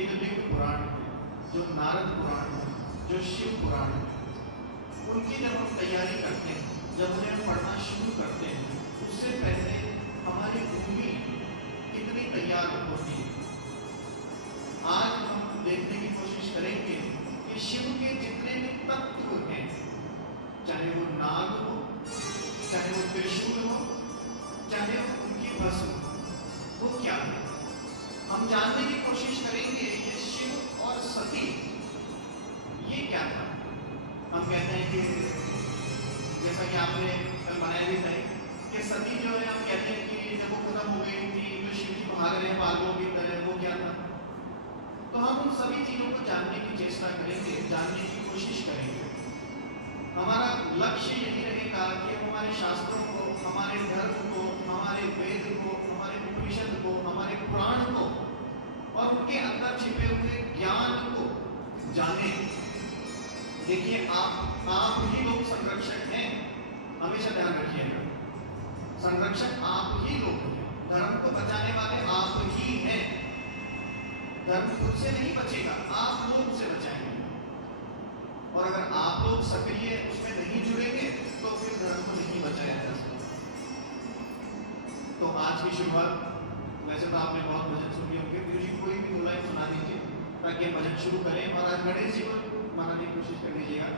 इन लिंग पुराण में, जो नारद पुराण है, जो शिव पुराण है, उनकी जब हम तैयारी करते हैं, जब उन्हें हम पढ़ना शुरू करते हैं, उससे पहले हमारी भूमि कितनी तैयार होती है। आज हम देखने की कोशिश करेंगे कि शिव के जितने भी तत्व हैं, चाहे वो नाग हो, चाहे वो त्रिशूल हो, चाहे वो उनकी भस्म, वो क्या है। हम जानने की कोशिश करेंगे ये शिव और सती ये क्या था। हम कहते हैं कि जैसा कि आपने कल बनाया भी था कि सती जो है, हम कहते हैं कि जब वो खत्म हो गई थी, जो शिव जी भाग रहे हैं बादलों की तरह, वो क्या था। तो हम उन सभी चीजों को जानने की चेष्टा करेंगे, जानने की कोशिश करेंगे। हमारा लक्ष्य यही रहेगा कि हमारे शास्त्रों को, हमारे धर्म को, हमारे वेद को, हमारे उपनिषद को, हमारे पुराण को और उनके अंदर छिपे हुए ज्ञान को जाने। देखिए, आप ही लोग संरक्षक हैं, हमेशा ध्यान रखिएगा। संरक्षक आप ही लोग हैं, धर्म को बचाने वाले आप ही हैं। धर्म खुद से नहीं बचेगा, आप लोग उसे बचाएंगे। और अगर आप लोग सक्रिय उसमें नहीं जुड़ेंगे तो फिर धर्म को नहीं बचाया जा सकता। तो आज की शुरुआत, वैसे तो आपने बहुत भजन सुन लिए होंगे, फिर जी कोई भी दो लाइन सुना दीजिए ताकि हम भजन शुरू करें। और आज गणेश जी को मनाने की कोशिश कर लीजिएगा।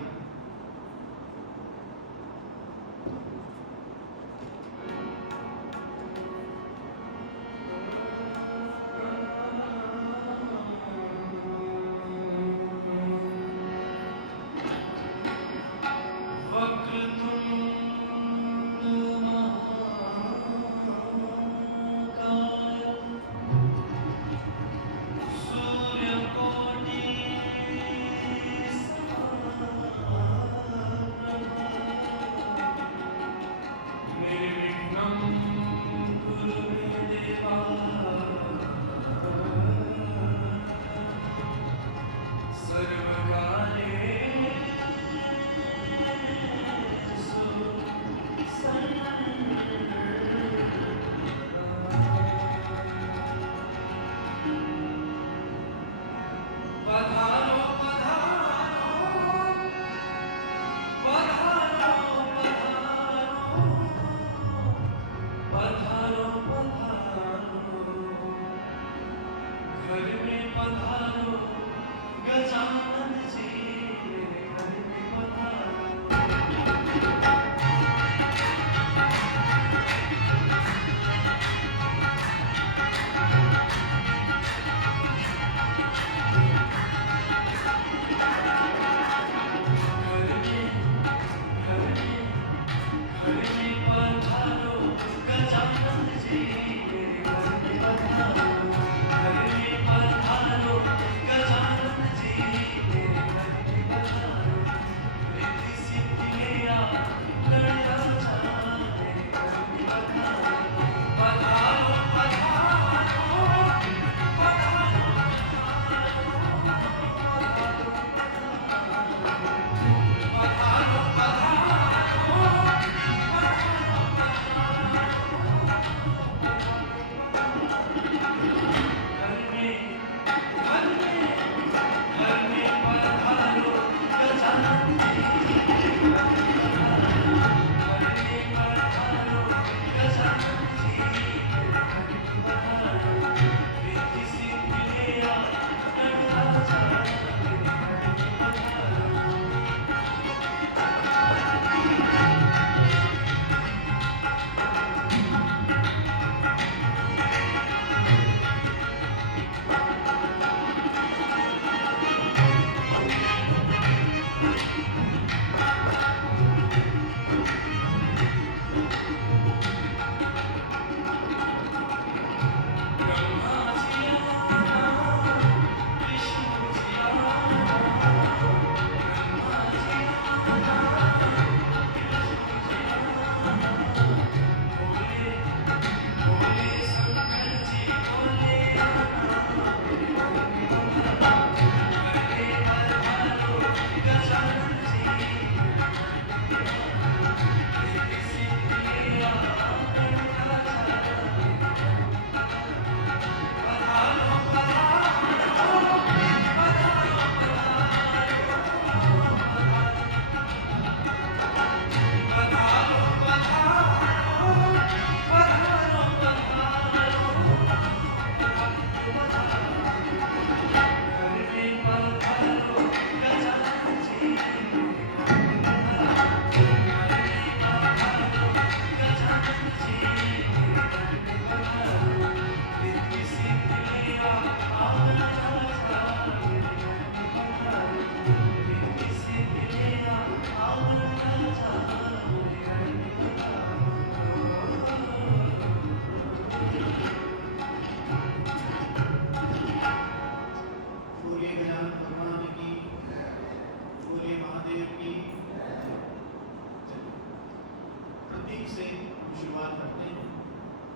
शुरुआत करते हैं,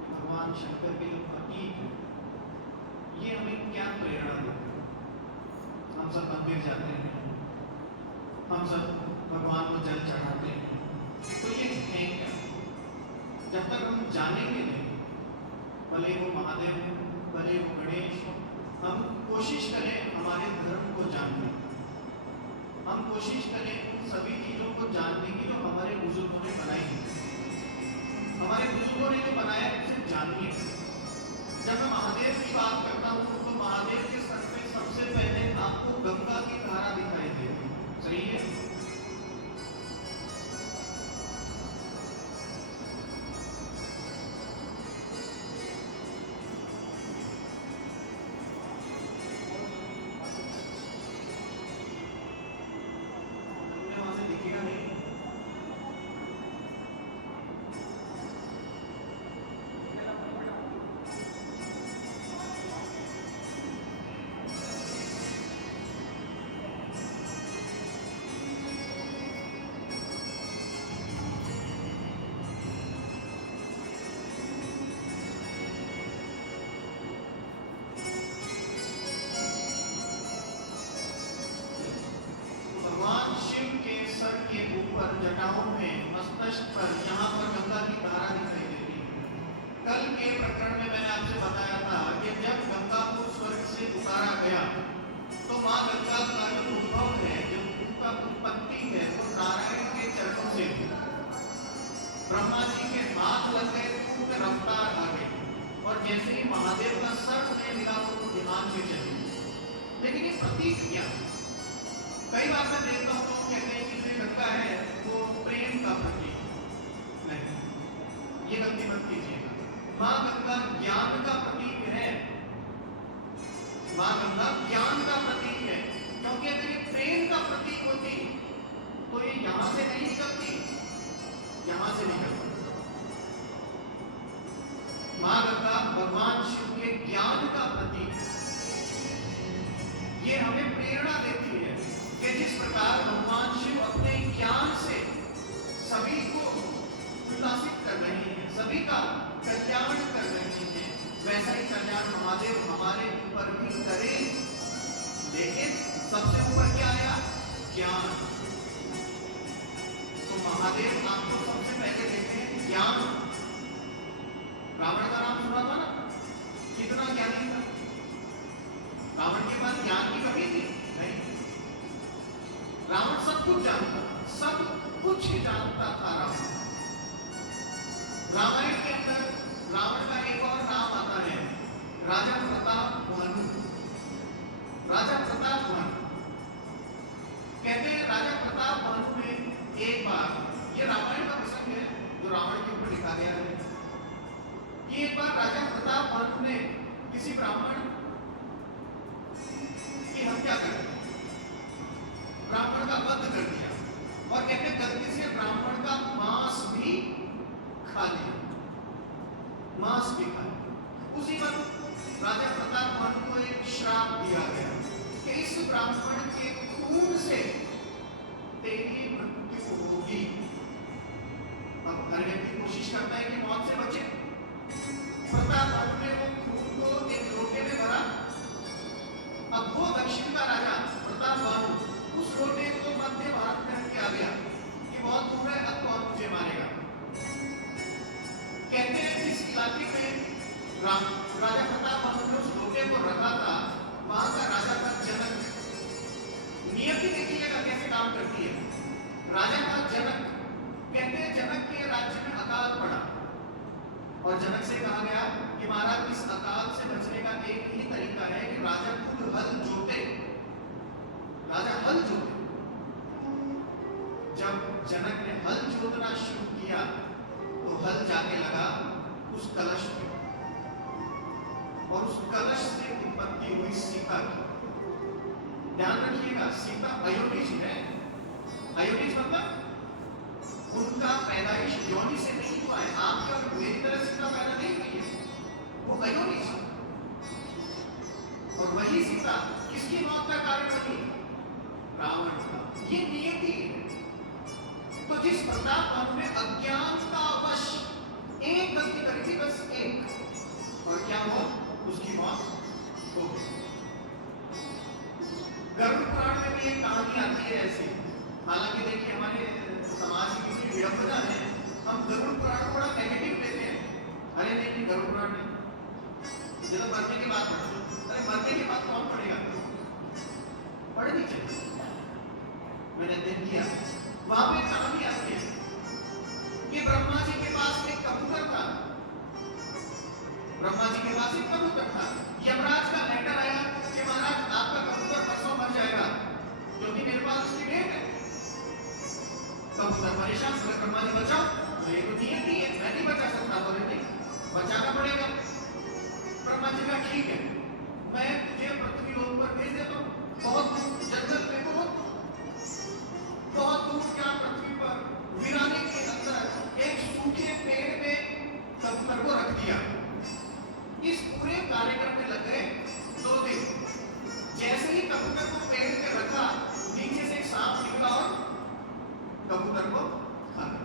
भगवान शंकर के जो प्रतीक है ये हमें क्या प्रेरणा देते हैं। हम सब मंदिर जाते हैं, हम सब भगवान को जल चढ़ाते हैं, तो ये है क्या? जब तक हम जानेंगे नहीं, भले वो महादेव हो, भले वो गणेश हो, हम कोशिश करें हमारे धर्म को जानने, हम कोशिश करें उन सभी चीजों को जानने की जो हमारे बुजुर्गों ने बनाई है। हमारे बुजुर्गों ने जो बनाया उसे जानिए। जब मैं महादेव की बात करता हूँ तो महादेव के सर पे सबसे पहले आपको गंगा की धारा दिखाई देगी, सही है? वहां से दिखेगा नहीं। भगवान शिव के सर के ऊपर जटाओं में मस्तक पर यहाँ पर गंगा की धारा दिखाई देती है। कल के प्रकरण में मैंने आपसे बताया था कि जब गंगा को स्वर्ग से उतारा गया तो माँ गंगा का जो उद्भव है, जो उनका उत्पत्ति है, वो नारायण के चरणों से हुई। ब्रह्मा जी के हाथ लग गए तो उनके रफ्तार आ गई और जैसे ही महादेव का सर उन्हें मिला तो वो ध्यान में चली। लेकिन ये प्रतीक क्या? कई बार मैं देखता हूँ लोग कहते हैं कि जो गंगा है वो प्रेम का प्रतीक नहीं, ये गलती मत कीजिएगा। माँ गंगा ज्ञान का प्रतीक है, माँ गंगा ज्ञान का प्रतीक है, क्योंकि अगर ये प्रेम का प्रतीक होती तो ये यहां से नहीं निकलती, यहां से निकलती। माँ गंगा भगवान शिव के ज्ञान का प्रतीक है। ये हमें प्रेरणा देती है कि जिस प्रकार भगवान शिव अपने ज्ञान से सभी को उल्लासित कर रहे हैं, सभी का कल्याण कर रहे हैं, वैसा ही कल्याण महादेव हमारे ऊपर भी करें। लेकिन सबसे ऊपर क्या आया? ज्ञान। तो महादेव आपको सबसे पहले देते हैं ज्ञान। रावण का नाम सुना था ना, कितना ज्ञानी था। रावण के पास ज्ञान की कमी थी? नहीं, रावण सब कुछ जानता, सब कुछ ही जानता था रावण। रामायण के अंदर रावण का एक और नाम आता है, राजा प्रताप भानु। राजा प्रताप भानु कहते हैं, राजा प्रताप भानु ने एक बार, ये रामायण का प्रसंग है जो रावण के ऊपर लिखा गया है, कि एक बार राजा प्रताप भानु ने किसी ब्राह्मण की हत्या कर दी, ब्राह्मण का वध कर दिया और कहते गलती से ब्राह्मण का मांस भी खा लिया, मांस भी खा लिया। उसी वक्त राजा प्रताप भानु को एक श्राप दिया गया कि इस ब्राह्मण के खून से तेरी मृत्यु होगी। अब हर व्यक्ति कोशिश करता है कि मौत से बचे। प्रताप भानु ने वो खून को एक लोटे में भरा। अब वो दक्षिण का राजा प्रताप भानु उस लोटे को मध्य भारत में रख के आ गया कि बहुत दूर है, अब कौन मुझे मारेगा। कहते हैं जिस इलाके में राजा प्रताप भानु ने उस लोटे को रखा था, वहां का राजा था जनक। नियति देखिएगा कैसे काम करती है। राजा था जनक। कहते हैं जनक के राज्य में अकाल पड़ा और जनक से कहा गया कि महाराज इस अकाल से बचने का एक ही तरीका है कि राजा खुद हल जोते, राजा हल जोते। जब जनक ने हल जोतना शुरू किया तो हल जाके लगा उस कलश में और उस कलश से उत्पत्ति हुई सीता की। ध्यान रखिएगा, सीता अयोनिज है। अयोनिज मतलब उनका पैदाइश योनि से नहीं हुआ है। आपके और मेरी तरह सीता पैदा नहीं हुई है, वो अयोनिज है। और वही सीता किसकी मौत का कारण बनी? रावण का। ये नियति है। तो जिस प्रताप भानु ने अज्ञानतावश एक गलती करी थी, बस एक, और क्या हुआ, उसकी मौत हो गई। गरुड़ पुराण में भी एक कहानी आती है ऐसी। हालांकि देखिए हमारे समाज की किसी विडंबना है, हम गरुड़ पुराण को बड़ा नेगेटिव लेते हैं। अरे नहीं, गरुड़ पुराण नहीं, ये तो मरने की बात पढ़ो। अरे मरने की बात कौन पढ़ेगा, पढ़नी चाहिए। मैंने अध्ययन किया, वहां पे कहानी आती है कि ब्रह्मा जी के पास एक कबूतर था। ब्रह्मा जी के पास एक कबूतर था। यमराज का लेटर आया कि महाराज आपका कबूतर परसों मर जाएगा, क्योंकि मेरे पास उसकी डेट है। कबूतर परेशान, बोले ब्रह्मा जी बचाओ। तो ये तो नियति है, मैं नहीं बचा सकता। बोले नहीं, बचाना पड़ेगा। ब्रह्मा जी का ठीक है, मैं तुझे पृथ्वी लोक पर भेज देता हूँ। बहुत दूर जंगल में, बहुत दूर क्या पृथ्वी पर वीराने के अंदर एक सूखे पेड़ में कबूतर को रख दिया। इस पूरे कार्यक्रम में लग गए 2 दिन। जैसे ही कबूतर को पेड़ पे रखा, नीचे से एक सांप निकला और कबूतर को खा गया।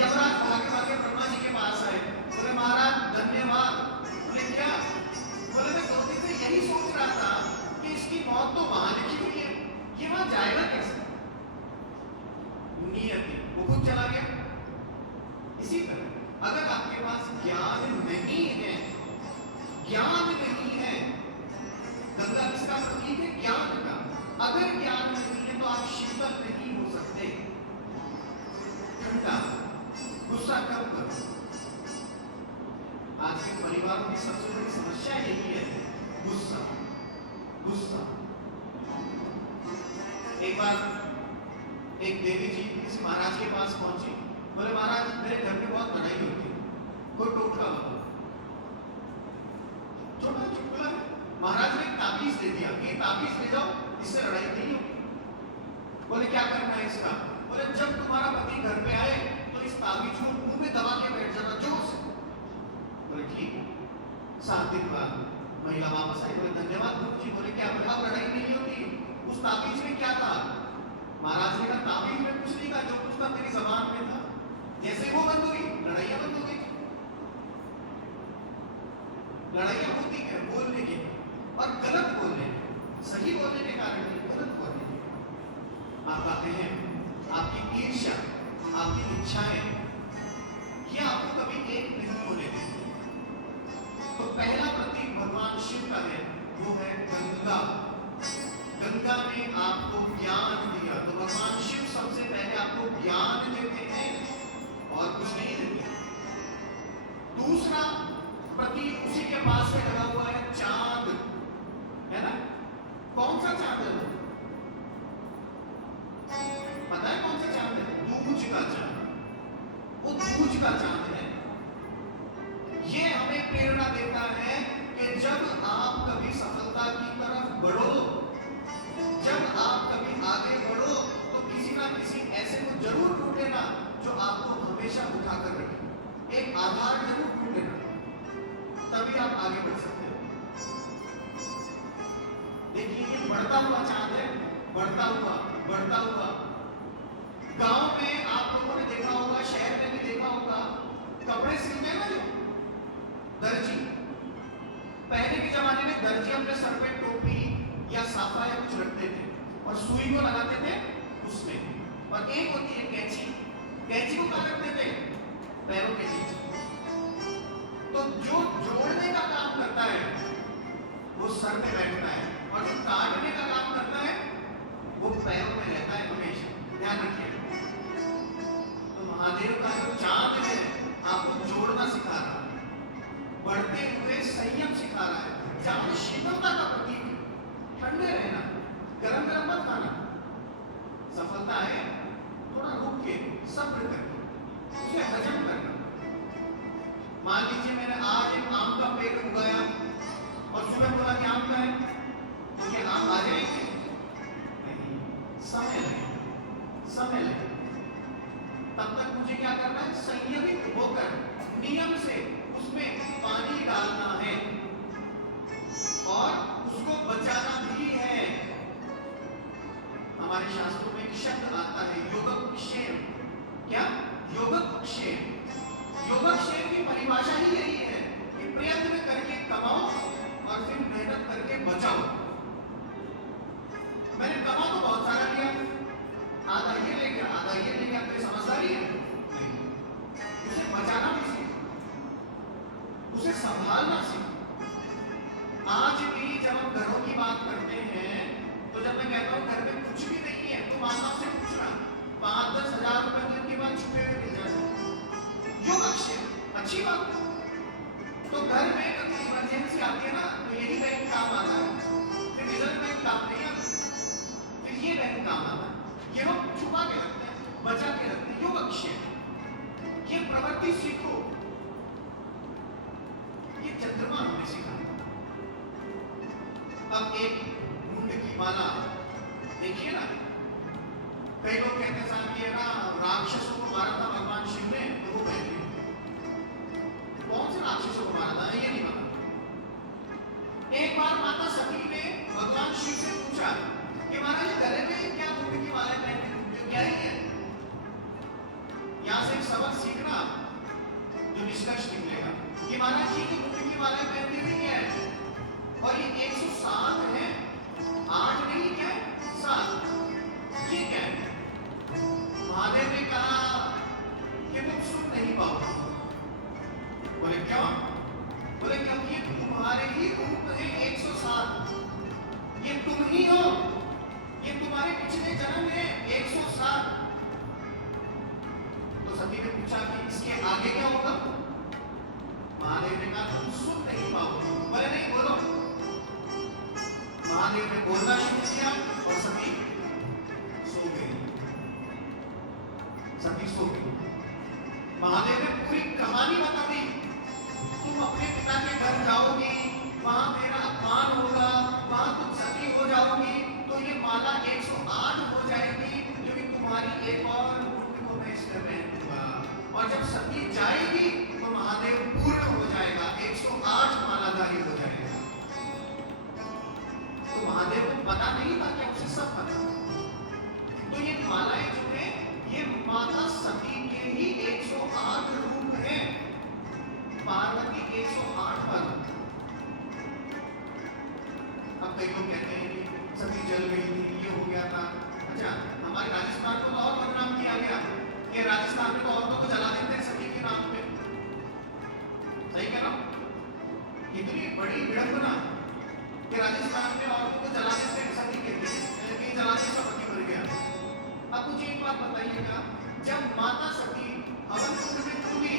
यमराज भागे भागे ब्रह्मा जी के पास आए, बोले महाराज धन्यवाद। बोले क्या? बोले मैं 2 दिन से यही सोच रहा था कि इसकी मौत तो वहां लिखी हुई है, ये वहां जाएगा कैसे? नियति, वो खुद चला गया। इसी तरह अगर आपके पास ज्ञान नहीं है, ज्ञान नहीं है, गंगा किसका प्रतीक है? ज्ञान का। अगर ज्ञान नहीं है तो आप शीतल नहीं हो सकते। ठंडा, गुस्सा कब करो। आज के परिवारों की सबसे बड़ी समस्या यही है, गुस्सा। गुस्सा। एक बार एक देवी जी किसी महाराज के पास पहुंची, बोले महाराज मेरे घर में बहुत लड़ाई होती है, कोई टोटका बताओ। छोटा चुटकुला है। महाराज ने एक ताबीज दे दिया, ये ताबीज ले जाओ, इससे लड़ाई नहीं होगी। बोले क्या करना है इसका? बोले जब तुम्हारा पति घर पे आए तो इस ताबीज को मुंह में दबा के बैठ जाना जोर से। बोले ठीक है। 7 दिन बाद महिला वापस आई, बोले धन्यवाद गुरु जी। बोले क्या? बोले अब लड़ाई नहीं होती। उस ताबीज में क्या था? महाराज ने कहा ताबीज में कुछ नहीं था, जो कुछ था तेरी जबान में था। जैसे वो बंद हुई, लड़ाइयां बंद हो गई। लड़ाइयां होती है बोलने के, और गलत बोलने, सही बोलने के कारण नहीं, गलत बोलने के। आप कहते हैं आपकी ईर्ष्या, आपकी इच्छाएं, ये आपको कभी एक नहीं होने देंगे। तो पहला प्रतीक भगवान शिव का है, वो है गंगा। गंगा ने आपको ज्ञान दिया, तो भगवान शिव सबसे पहले आपको ज्ञान देते हैं और कुछ नहीं देते। दूसरा प्रतीक उसी के पास में लगा हुआ है, चांद, है ना? कौन सा चांद है? पता है कौन सा चांद है? दूज का चांद। वो दूज का चांद है। ये हमें प्रेरणा देता है कि जब आप कभी सफलता की तरफ बढ़ो, जब आप कभी आगे बढ़ो, तो किसी ना किसी ऐसे को जरूर ढूंढ लेना जो आपको हमेशा उठाकर रखे। एक आधार जरूर ढूंढ लेना, तभी आप आगे बढ़ सकते हो। देखिए ये बढ़ता हुआ चांद है, बढ़ता हुआ, बढ़ता हुआ। गांव में आप लोगों ने देखा होगा, शहर में भी देखा होगा, कपड़े सिलते हैं ना जो दर्जी। पहले के जमाने में दर्जी अपने सर पे टोपी या साफा या कुछ रखते थे और सुई को लगाते थे उसमें, और एक होती है कैंची। कैंची को कहाँ रखते थे? पैरों के नीचे। तो जो जोड़ने का काम करता है वो सर में बैठता है, और जो काटने का काम करता है वो पैरों में रहता है हमेशा। ध्यान रखिए। तो महादेव का जो चांद है आपको जोड़ना सिखा रहा है, बढ़ते हुए संयम सिखा रहा है। चांद शीतलता का प्रतीक है, ठंडे रहना, गरम गरम मत खाना। सफलता है थोड़ा रुक के, सब्र करके, उसे हजम करना। मान लीजिए मैंने आज एक आम का पेड़ उगाया और सुबह बोला कि आम का है, तो क्या आम आ जाएंगे? नहीं, समय लगेगा, समय लगेगा। तब तक मुझे क्या करना है? संयमित होकर नियम से उसमें पानी डालना है और उसको बचाना भी है। हमारे शास्त्रों में एक शब्द आता है योगक्षेम। क्या? योगक्षेम। अच्छी बात है। तो घर में कभी इमरजेंसी आती है ना, तो यही बैंक काम आता है, फिर रिजर्व बैंक काम नहीं आता, फिर ये बैंक काम आता है। ये लोग छुपा के रखते हैं, बचा के रखते हैं, योग अक्षय, ये प्रवृत्ति सीखो, ये चंद्रमा हमें सिखाता। अब एक मुंड की माला देखिए ना, कई लोग कहते हैं साहब ये ना राक्षसों को मारा था भगवान शिव ने, तो वो पहन ली। कौन से राक्षसों को मारा था ये नहीं मालूम। एक बार माता सती ने भगवान शिव से पूछा कि महाराज गले में क्या मुंड की माला पहन के क्या ही है। यहाँ से एक सबक सीखना जो निष्कर्ष निकलेगा कि महाराज जी की मुंड की माला पहनती हुई क्या है, और ये 107 है, 8 नहीं क्या है, 7, ये क्या है। महादेव ने कहा कि तुम सुन नहीं पाओगे। बोले क्यों? बोले क्योंकि ये तुम्हारे ही रूप है 107, ये तुम ही हो, ये तुम्हारे पिछले जन्म है 107। तो सती ने पूछा कि इसके आगे क्या होगा। महादेव ने कहा तुम सुन नहीं पाओगे। बोले नहीं बोलो। महादेव ने बोलना शुरू किया और सती सो गई। सती सो गई। महादेव ने पूरी कहानी बता दी, तुम अपने पिता के घर जाओगी, वहां तेरा अपमान होगा, वहां तुम सती हो जाओगी, तो ये माला 108 हो जाएगी, क्योंकि तुम्हारी एक और मुंड को मैं इसमें पहनूंगा, और जब सती जाएगी तो महादेव पूर्ण हो जाएगा, 108 मालाधारी हो जाएगा। तो महादेव को पता नहीं था कि उसे सब पता। तो ये मालाएं जो है ये माता सती के ही 108 रूप हैं, पार्वती 108 वाला। अब कई लोग कहते हैं कि सती जल गई थी, ये हो गया था। अच्छा, हमारे राजस्थान को तो और बदनाम किया गया कि राजस्थान में तो औरतों को जला देते हैं सती के नाम पे। सही कह रहा हूं? इतनी बड़ी विडंबना कि राजस्थान में औरतों को जला देते हैं सती के लिए, जलाने से पति मर गया। अब मुझे एक बात बताइएगा, जब माता सती हवन कुंड में कूदी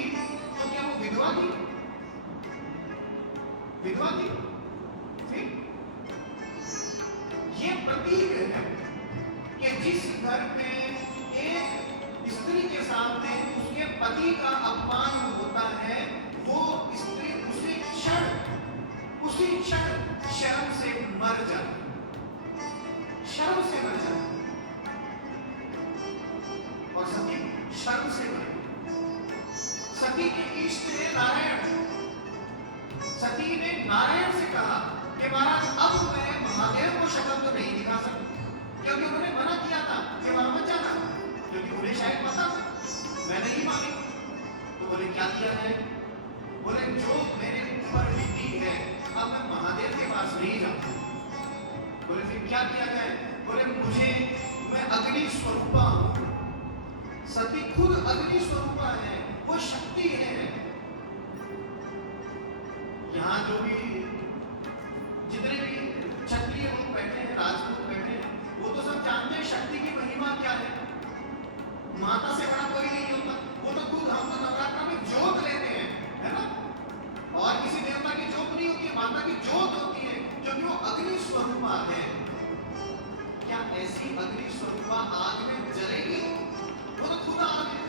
तो क्या वो विधवा थी? विधवा थी? ये प्रतीक है कि जिस घर में एक स्त्री के सामने उसके पति का अपमान होता है, वो स्त्री उसी क्षण शर्म से मर जाती, शर्म से मर जाती। और सती शर्म से मरी। सती के इष्ट है नारायण। सती ने नारायण से कहा कि महाराज अब मैं महादेव को शक्ल तो नहीं दिखा सकती, क्योंकि उन्होंने मना किया था कि वहां मत जाना, क्योंकि उन्हें शायद पता मैं नहीं मानी। तो बोले क्या किया है? बोले जो मेरे ऊपर विधि है, अब मैं महादेव के पास नहीं जाऊंगा। बोले फिर क्या किया जाए? बोले मैं अग्नि स्वरूपा हूं। सती खुद अग्नि स्वरूपा है, वो शक्ति है। यहाँ जो भी जितने भी क्षत्रिय लोग बैठे हैं, राजपूत बैठे हैं, वो तो सब जानते हैं शक्ति की महिमा क्या है। माता से बड़ा कोई नहीं होता। वो तो खुद हम तो नवरात्र में जोत लेते हैं, है ना? और किसी देवता की जोत नहीं होती है, माता की जोत होती है, क्योंकि वो अग्नि स्वरूपा है। क्या ऐसी अग्नि स्वरूपा आग में जलेगी? वो तो खुद आग है,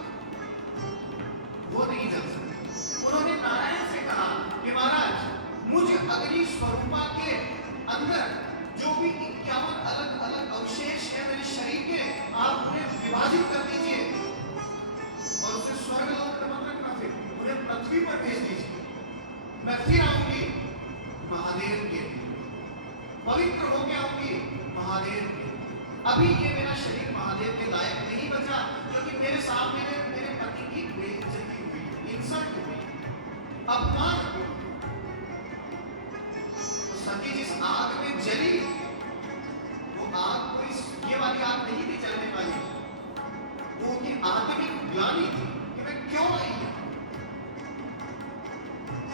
वो नहीं जल सकती। उन्होंने नारायण से कहा कि महाराज मुझे अग्नि स्वरूपा के अंदर जो भी 51 अलग अलग अवशेष है मेरे शरीर के, आप उन्हें विभाजित कर दीजिए और उसे स्वर्गलोक में मत रखना, फिर मुझे पृथ्वी पर भेज दीजिए। मैं फिर आऊंगी महादेव के, पवित्र होकर आऊंगी महादेव के। अभी ये मेरा शरीर महादेव के लायक नहीं बचा, क्योंकि मेरे सामने मेरे पति की बेइज्जती हुई, इंसल्ट हुई, अपमान हुआ। तो सती जिस आग में जली, वो आग कोई ये वाली आग नहीं थी जलने वाली, वो उनकी आत्मिक ग्लानि थी कि मैं क्यों आई हूं।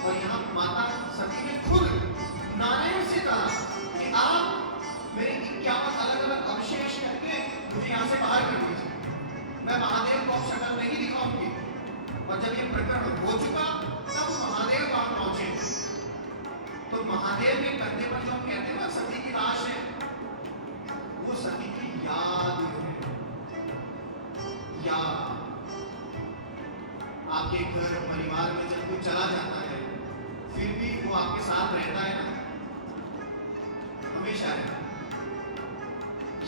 और यहाँ माता सती ने खुद नारायण से कहा कि आप मेरे 51 अलग अलग अवशेष करके मुझे यहाँ से बाहर कर दीजिए, मैं महादेव को शक्ल नहीं दिखाऊंगी। और जब ये प्रकरण हो चुका महादेव के कंधे पर जो हम कहते हैं ना सती की लाश है, वो सती की याद है। याद आपके घर परिवार में जब कोई चला जाता है फिर भी वो आपके साथ रहता है ना, हमेशा है।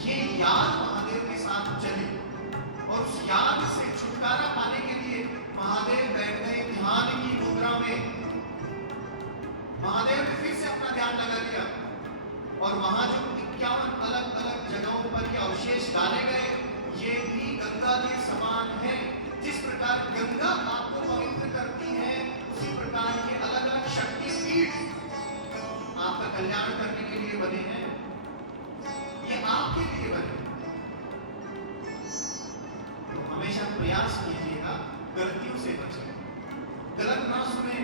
ये याद महादेव के साथ चली और उस याद से छुटकारा पाने के लिए महादेव बैठ गए ध्यान की मुद्रा में। महादेव ने फिर से अपना ध्यान लगा दिया और वहां जो 51 अलग अलग जगहों पर ये अवशेष डाले गए, ये भी गंगा के समान है। जिस प्रकार गंगा आपको पवित्र करती है, उसी प्रकार के अलग अलग शक्ति पीठ आपका कल्याण करने के लिए बने हैं। ये आपके लिए बने। तो हमेशा प्रयास कीजिएगा गलतियों से बचें, गलत ना सुने।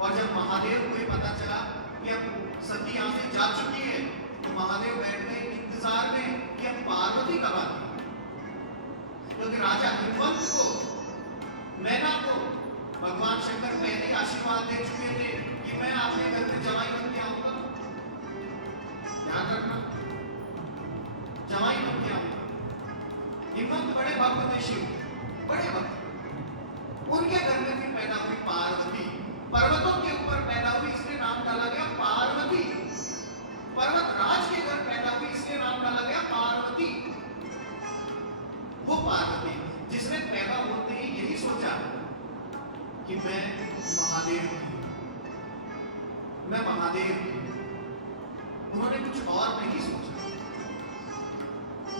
और जब महादेव को ये पता चला कि अब सती यहां से जा चुकी है, तो महादेव बैठ गए इंतजार में कि अब पार्वती कब आती है। क्योंकि राजा हिमवंत को, मैना को भगवान शंकर पहले ही आशीर्वाद दे चुके थे कि मैं आपके घर में जवाई बन के आऊंगा। ध्यान रखना, जवाई बन के आऊंगा। हिमवंत बड़े भक्त थे शिव, बड़े भक्त। उनके घर में फिर पैदा हुई पार्वती, पर्वतों के ऊपर पैदा हुई, इसलिए नाम डाला गया पार्वती। पर्वत राज के घर पैदा हुई, इसलिए नाम डाला गया पार्वती। वो पार्वती जिसने पैदा होते ही यही सोचा कि मैं महादेव की, मैं महादेव की। उन्होंने कुछ और नहीं सोचा।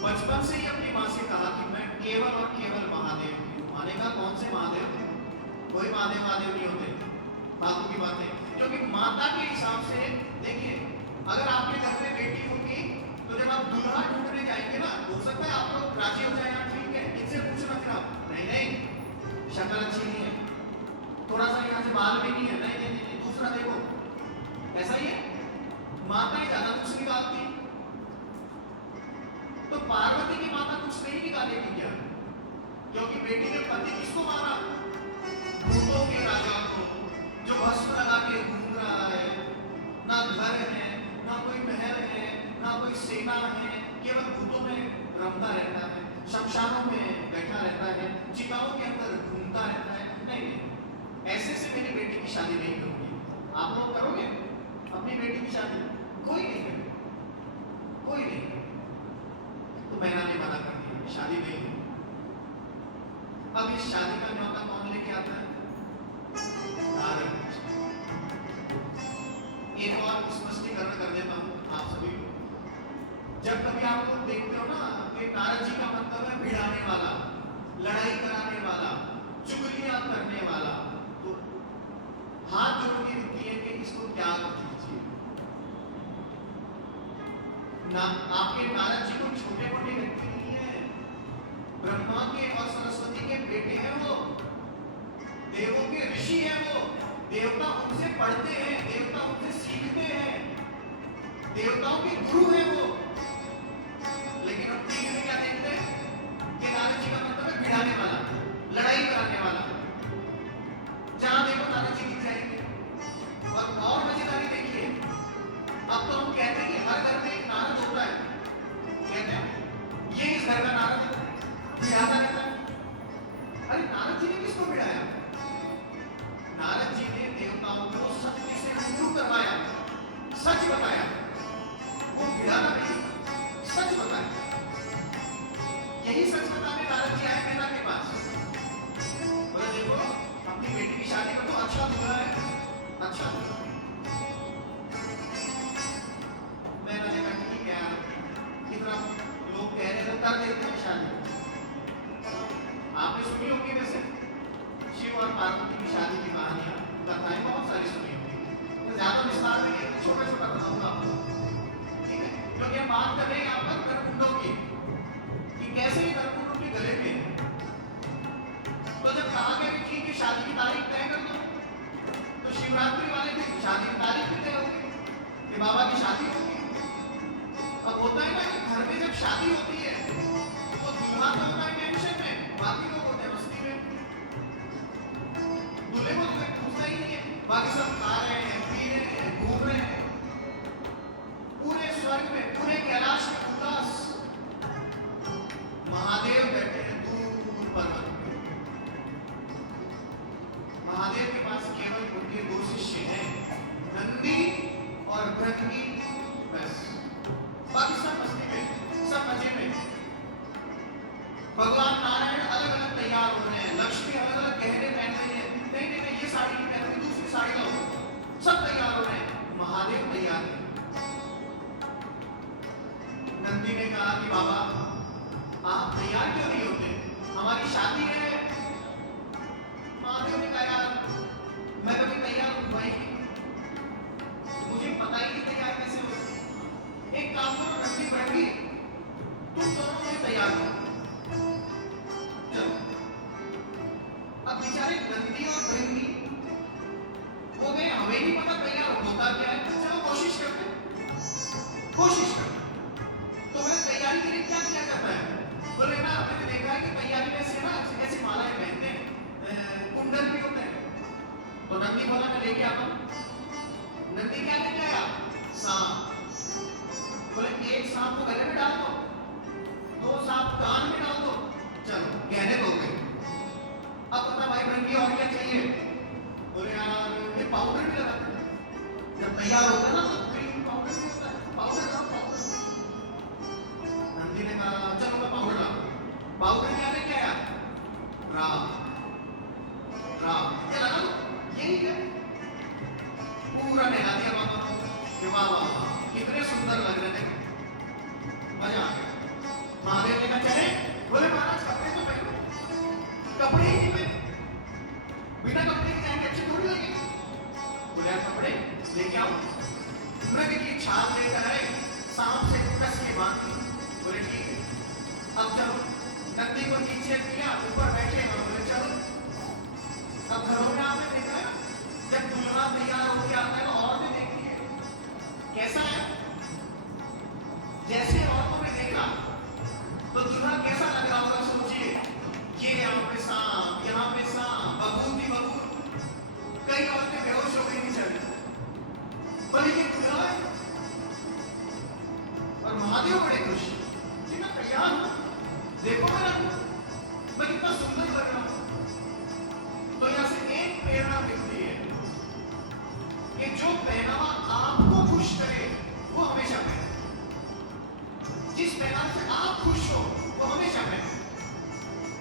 बचपन से ही अपनी मां से कहा कि मैं केवल और केवल महादेव की हूं। माने का कौन से महादेव? कोई महादेव महादेव नहीं होते, बातों की बातें। क्योंकि माता के हिसाब से देखिए, अगर आपके घर में बेटी होगी तो जब आप दूल्हा ढूंढने जाएंगे ना, हो सकता है आप लोग राजी हो जाए, ठीक है, इनसे पूछना फिर आप, नहीं नहीं शक्ल अच्छी नहीं है, थोड़ा सा यहाँ से बाल भी नहीं है, नहीं नहीं नहीं, दूसरा देखो, ऐसा ही है। माता ही ज्यादा कुछ निकालती। तो पार्वती की माता कुछ नहीं निकालेगी क्या? क्योंकि बेटी ने पति किसको मारा? भूतों के राजा को, जो भस्म लगा के घूम रहा है। ना घर है, ना कोई महल है, ना कोई सेना है, केवल भूतों में रमता रहता है, शमशानों में बैठा रहता है, चिताओं के अंदर घूमता रहता है। नहीं, ऐसे से मेरी बेटी की शादी नहीं करूंगी। आप लोग करोगे अपनी बेटी की शादी? कोई नहीं करेगा, कोई नहीं। तो मैंने मना कर दिया, शादी नहीं। अब इस शादी का न्योता कौन लेके आता है? नारद। एक और स्पष्टीकरण कर देता हूं आप सभी को। जब कभी आप लोग देखते हो ना कि नारद जी का मतलब है भिड़ाने वाला, लड़ाई कराने वाला, चुगलियां करने वाला, तो हाथ जोड़ के विनती है कि इसको त्याग दीजिए ना। आपके नारद जी को छोटे मोटे व्यक्ति नहीं है, ब्रह्मा के और सरस्वती के बेटे हैं वो, देवों के ऋषि हैं वो। देवता उनसे पढ़ते हैं, देवता उनसे सीखते हैं, देवताओं के गुरु हैं वो। लेकिन अब टीवी में क्या देखते हैं कि नारद जी का मतलब है भिड़ाने वाला, लड़ाई कराने वाला। जहां देखो नारद जी दिख जाएंगे। और मजेदारी देखिए, अब तो हम कहते हैं कि हर घर में एक नारद होता है, कहते हैं ये इस घर का नारद है, भिड़ाता रहता है। अरे नारद जी ने किसको भिड़ाया? नारद जी ने देवताओं को सत्य से रूबरू करवाया, सच बताया। वो भिड़ाना नहीं, सच बताया। यही सच बताने नारद जी आए मैना के पास। बोले देखो अपनी बेटी की शादी में तो अच्छा हुआ है, अच्छा हुआ। मैंने कहा ठीक है यार, कितना लोग कह रहे थे कर देते हैं शादी। आपने सुनी होगी वैसे शिव और पार्वती की शादी की कहानियां, कथाएं बहुत सारी सुनी होगी। तो ज्यादा विस्तार में नहीं, छोटा छोटा बताऊंगा आपको, ठीक है? क्योंकि हम बात कर रहे हैं यहाँ पर नरकुंडों की, कि कैसे ये नरकुंडों के गले में। तो जब कहा गया कि ठीक है शादी की तारीख तय कर दो, तो शिवरात्रि वाले दिन शादी की तारीख भी तय होगी कि बाबा की शादी होगी। अब होता है ना कि घर में जब शादी होती है तो दूल्हा तो होता है टेंशन में, बाकी लोग होते हैं मस्ती में। दूल्हे को तो पूछना ही नहीं है, बाकी सब खा रहे हैं, पी रहे हैं, लक्ष्मी अलग अलग गहने पहन रही है, नहीं नहीं मैं ये साड़ी नहीं पहनूंगी, दूसरी साड़ी लाओ। सब तैयार हो रहे हैं, महादेव तैयार है। नंदी ने कहा कि बाबा आप तैयार क्यों नहीं होते, हमारी शादी है। महादेव ने कहा यार मैं कभी तैयार हुआ ही नहीं, मुझे पता ही नहीं तैयार कैसे हो। एक काम करो नंदी बढ़ी, तुम दोनों में तैयार हो। चलो अब बेचारे नंदी और भृंगी हो गए, हमें नहीं पता तैयार होता क्या है, चलो कोशिश करते कोशिश करते। तो मैं तैयारी के लिए क्या क्या करना है, बोले ना आपने देखा है कि तैयारी में से ना ऐसी मालाएं पहनते हैं, कुंडल भी होते हैं। तो नंदी बोला मैं लेके आता हूं। नंदी क्या लेके आया, सांप। बोले एक सांप को गले में डाल दो, दो सांप कान में डाल दो, चलो गहने हो गए। अब पता भाई भृंगी और क्या चाहिए, बोले यार ये पाउडर भी लगाते हैं, जब तैयार होता है ना तो क्रीम पाउडर भी होता है, पाउडर डालो पाउडर। नंदी ने कहा चलो मैं पाउडर डालूं। पाउडर क्या लेके आया, राम। राम क्या लगा दो, यही है। पूरा नहला दिया बाबा कि वाह वाह वाह कितने सुंदर लग रहे थे, मजा आ गया। महादेव ने कहा चले, बोले महाराज कपड़े तो पहनो, कपड़े ही नहीं पहने, बिना कपड़े के जाएंगे अच्छे थोड़ी लगेंगे। बोले यार कपड़े लेके आओ। मृग की छाल लेकर आए, सांप से कस के बांधी। बोले ठीक है, अब चलो। नंदी को नीचे किया, ऊपर बैठे और बोले चलो। अब घरों में आपने देखा है जब दूल्हा तैयार होकर आता है तो औरतें देखती है कैसा है, जैसे औरतों ने देखा तो दूल्हा कैसा लग रहा होगा, सोचिए। ये यहाँ पे सांप, यहाँ पे सांप, बबूत ही बबूत। कई औरतें बेहोश हो गई बेचारी, बोले ये दूल्हा है। और महादेव बड़े खुश कि मैं तैयार हूं, देखो मेरा मैं कितना सुंदर लग रहा हूं। तो यहां से एक प्रेरणा मिलती है कि जो पहनावा आपको खुश करे वो हमेशा पहने, जिस पहनावे से आप खुश हो वो हमेशा पहने,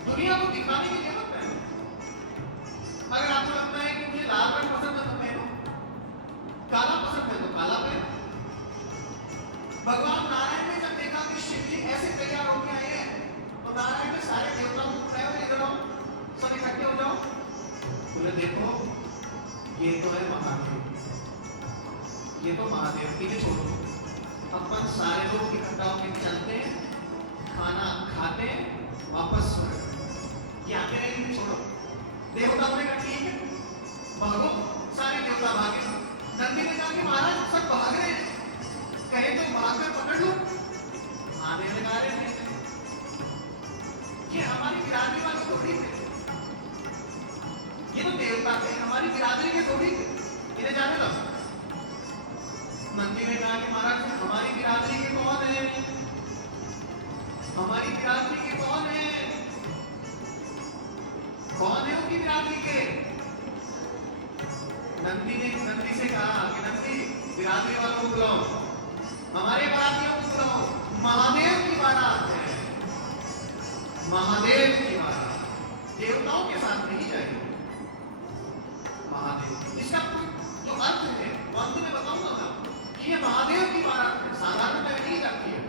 दुनिया को दिखाने के लिए मत पहनो। अगर आपको लगता है कि मुझे लाल रंग पसंद है तो पहनो, काला पसंद है तो काला पहनो। भगवान नारायण ने जब देखा कि शिव जी ऐसे तैयार होकर आए हैं तो नारायण ने सारे देवताओं को बुलाया, इधर आओ सब इकट्ठे हो जाओ। बोले देखो ये तो है महादेव, ये तो महादेव के लिए छोड़ो, अपन सारे लोग इकट्ठा होकर चलते हैं, खाना खाते हैं, वापस क्या करेंगे, छोड़ो। देवताओं ने कहा ठीक है भागो, सारे देवता भागे। नंदी ने कहा कि महाराज सब भाग रहे हैं, कहे तो भागकर पकड़ लो। महादेव ने कहा नहीं, ये हमारी बिरादरी वाली थोड़ी थे, ये तो देवता थे, हमारी बिरादरी के थोड़ी थे, इन्हें जाने दो। नंदी ने कहा कि महाराज हमारी बिरादरी के कौन है, हमारी बिरादरी के कौन है, कौन है उनकी बिरादरी के। नंदी ने नंदी से कहा कि नंदी बिरादरी वालों को बुलाओ, हमारे बारातियों को बुलाओ, महादेव की बारात है, महादेव की बारात, देवताओं के साथ नहीं जाएगी। महादेव इसका जो अर्थ है वो अंत में बताऊंगा मैं कि ये महादेव की बारात है, साधारण में नहीं जाती है।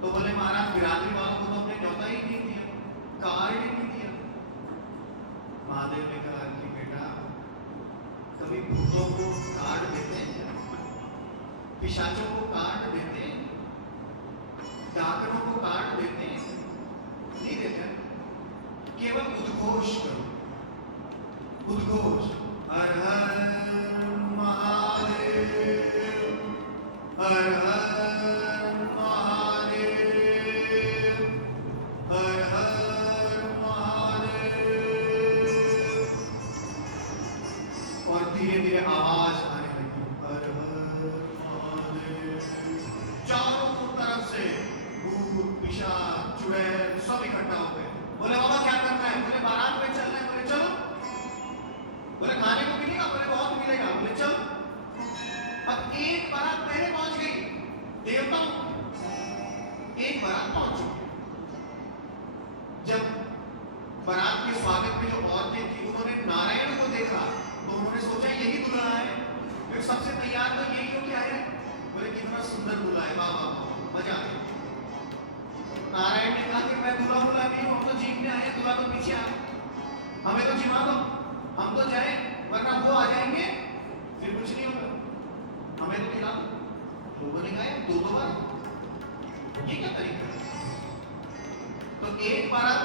तो बोले महाराज बिरादरी वालों को तो हमने न्योता ही नहीं दिया, कार्ड ही नहीं दिया। महादेव ने कहा कि बेटा कभी भूतों को कार्ड देते हैं, पिशाचों को कार्ड देते हैं, डाकरों को कार्ड देते हैं, नहीं देते। केवल उद्घोष करो, उद्घोष हर हर महादेव, हर हर महादेव, हर हर महादेव। और धीरे धीरे आवाज आने लगी, हर हर महादेव। चारों तरफ से भूत पिशाच चुड़ैल सब इकट्ठा हो गए। बोले बाबा क्या करना है, बोले बारात में चलना है, बोले चलो। बोले खाने को मिलेगा, बोले बहुत मिलेगा, बोले चलो। अब एक बारात पहले पहुंच गई, देवताओं एक बारात पहुंच चुकी। जब बारात स्वागत में जो औरतें थी उन्होंने नारायण को देखा तो उन्होंने सोचा यही दुल्हा है, फिर सबसे तैयार तो यही हो क्या है, बोले कितना सुंदर दूल्हा है, वाह वाह वाह, मजा आ गया। नारायण ने कहा कि मैं दूल्हा बुला नहीं हूँ, हम तो जीतने आए, दूल्हा तो पीछे आ, हमें तो जिमा दो, हम तो जाए, वरना वो आ जाएंगे फिर कुछ नहीं होगा, हमें तो खिला दो। लोगों ने कहा दो दो बार, ये क्या तरीका है? तो एक बारात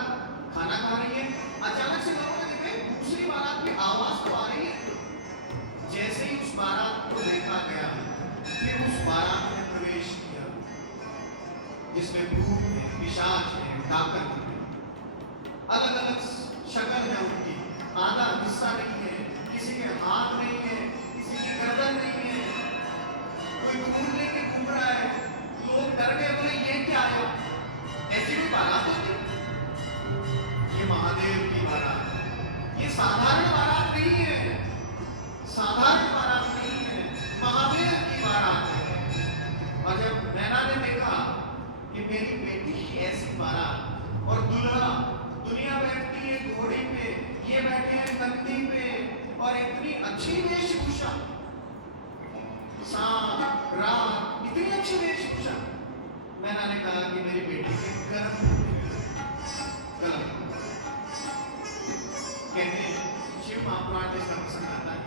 खाना खा रही है, अचानक से लोगों ने देखा दूसरी बारात की आवाज तो आ रही है। जैसे ही उस बारात को देखा गया, फिर उस बारात में प्रवेश किया जिसमें भूत है, पिशाच है, डाकन है, अलग अलग शक्ल है उनकी, आधा हिस्सा नहीं है, किसी के हाथ नहीं है, किसी की गर्दन नहीं है, कोई घूम लेके घूम रहा है। लोग डर गए, बोले ये क्या है, ऐसी कोई बारात होती? ये महादेव की बारात, ये साधारण बारात नहीं है, साधारण बारात नहीं है, महादेव की बारात है। और जब नैना ने देखा कि मेरी बेटी की ऐसी बारात और दूल्हा, दुनिया बैठती है घोड़े पे, ये बैठे हैं गद्दी पे, और इतनी अच्छी वेशभूषा, सांप रात, इतनी अच्छी वेशभूषा, नैना ने कहा कि मेरी बेटी के गर्भ गलत। कहते हैं शिव महापुराण में इसका प्रसंग आता है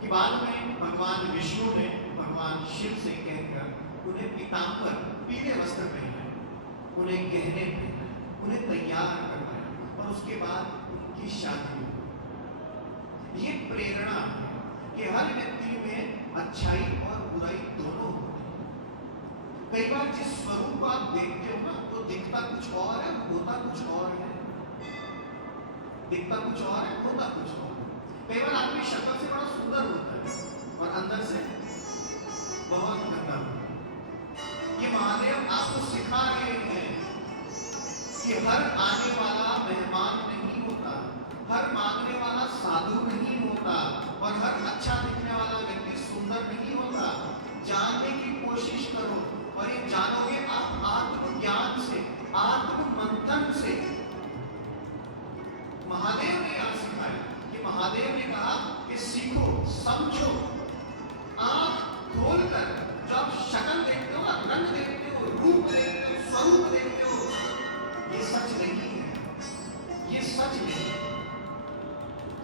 कि बाद में भगवान विष्णु ने भगवान शिव से कहकर उन्हें पीतांबर, पीले वस्त्र पहनाए, उन्हें गहने पहनाए, उन्हें तैयार करवाया और उसके बाद उनकी शादी हुई। ये प्रेरणा है कि हर व्यक्ति में अच्छाई और बुराई दोनों होती है। कई बार जिस स्वरूप को आप देखते हो ना, तो दिखता कुछ और है, होता कुछ और है, दिखता कुछ और है, होता कुछ और है। कई बार आदमी शक्ल से बड़ा सुंदर होता है और अंदर से बहुत गंदा होता है। ये महादेव आपको सिखा रहे हैं कि हर आने वाला मेहमान नहीं होता, हर मांगने वाला साधु नहीं होता, और हर अच्छा दिखने वाला व्यक्ति सुंदर नहीं होता। जानने की कोशिश करो और ये जानोगे आप आत्मज्ञान से, आत्म मंथन से। महादेव ने यहां सिखाया कि महादेव ने कहा कि सीखो, समझो, आंख खोलकर जो आप शक्ल देखते हो, रंग देखते हो, रूप देखते हो, स्वरूप देखते हो, ये सच नहीं है, ये सच नहीं।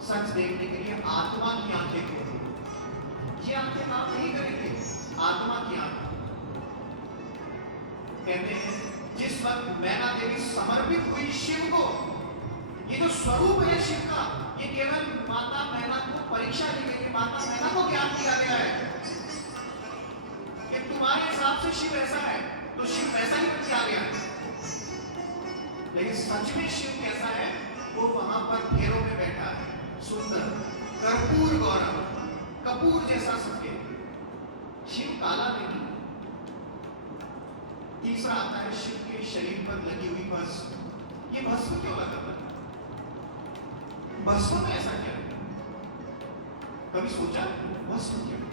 सच देखने के लिए आत्मा की आंखें खोलो, ये आंखें काम नहीं करेंगे, आत्मा की आंखें। कहते हैं जिस वक्त मैना देवी समर्पित हुई शिव को, ये जो स्वरूप है शिव का, ये केवल माता मैना को परीक्षा दी गई है, माता मैना को ज्ञान दिया गया है कि तुम्हारे हिसाब से शिव ऐसा है तो शिव वैसा ही बच्चे आ गया। लेकिन सच में शिव कैसा है, वो वहां पर फेरों में बैठा है, सुंदर, कर्पूर गौरव, कपूर जैसा सफेद। शिव काला नहीं। तीसरा आता है शिव के शरीर पर लगी हुई भस्म। ये भस्म क्यों लगा था? भस्म में ऐसा क्या है? कभी सोचा भस्म क्यों?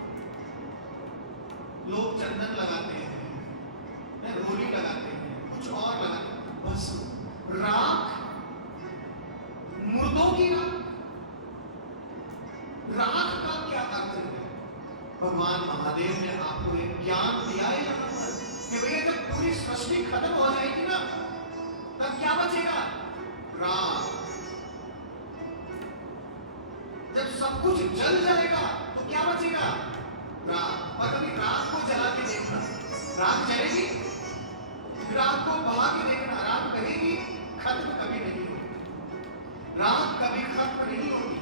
लोग चंदन लगाते हैं, रोली लगाते हैं, कुछ और लगाते हैं। भस्म, राख, मुर्दों की राख। राख का क्या अर्थ है? भगवान महादेव ने आपको एक ज्ञान दिया है यहाँ पर कि भैया जब पूरी सृष्टि खत्म हो जाएगी ना, तब क्या बचेगा? राख। जब सब कुछ जल जाएगा तो क्या बचेगा? राख। और कभी राख को जला के देखना, राख जलेगी? राख को बहा के देखना, राख करेगी? खत्म कभी नहीं होगी, राख कभी खत्म नहीं होगी।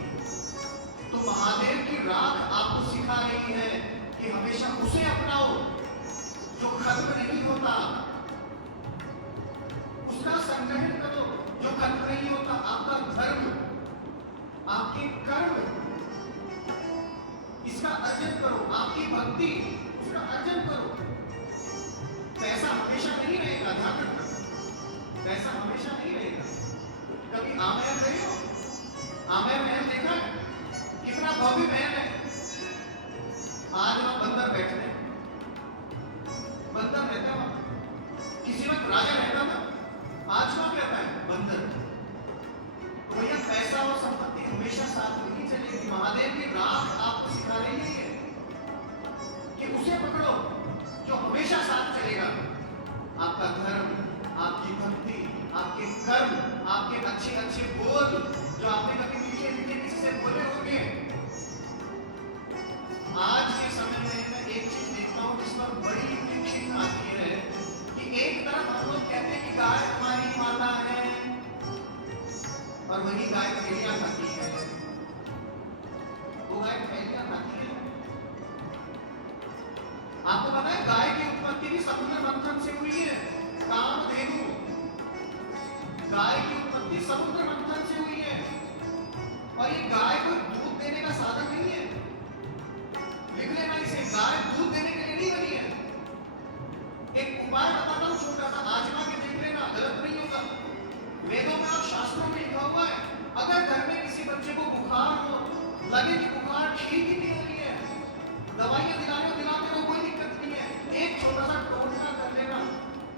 तो महादेव की राख आपको सिखा रही है कि हमेशा उसे अपनाओ जो खत्म नहीं होता, उसका संग्रहण करो जो खत्म नहीं होता। आपका धर्म, आपके कर्म, इसका अर्जन करो, आपकी भक्ति, उसका अर्जन करो। पैसा हमेशा नहीं रहेगा, ध्यान रखना, पैसा हमेशा नहीं रहेगा। कभी आमेर गए हो? आमेर महल देखा है? कितना भव्य महल है। आज वहां बंदर बैठते हैं, बंदर रहता है। किसी वक्त राजा रहता था, आज कौन रहता है? बंदर। तो भैया पैसा उसे पकड़ो जो हमेशा साथ चलेगा। आपका धर्म, आपकी भक्ति, आपके कर्म, आपके अच्छे अच्छे बोल जो आपने कभी मीठे मीठे किसी से बोले होंगे। आज के समय में मैं एक चीज देखता हूँ जिस पर बड़ी खिन्न आती है कि एक तरफ हम लोग कहते हैं कि गाय हमारी माता है और वही गाय फैलियां खाती है। वो गाय फैलियां खाती है। आपको पता है गाय की उत्पत्ति भी समुद्र मंथन से हुई है। कामधेनु, गाय की उत्पत्ति समुद्र मंथन से हुई है। और ये गाय को दूध देने का साधन नहीं है। लिख लेना इसे, गाय दूध देने के लिए नहीं बनी है। एक उपाय बताता हूं छोटा सा, आजमा के देख लेना, गलत नहीं होगा। वेदों में और शास्त्रों में लिखा हुआ है, अगर घर में किसी बच्चे को बुखार हो, लगे कि बुखार ठीक ही नहीं हो रही है, दवाइयां दिलाते रहो, कोई दिक्कत नहीं है, एक छोटा सा टोटका कर लेना,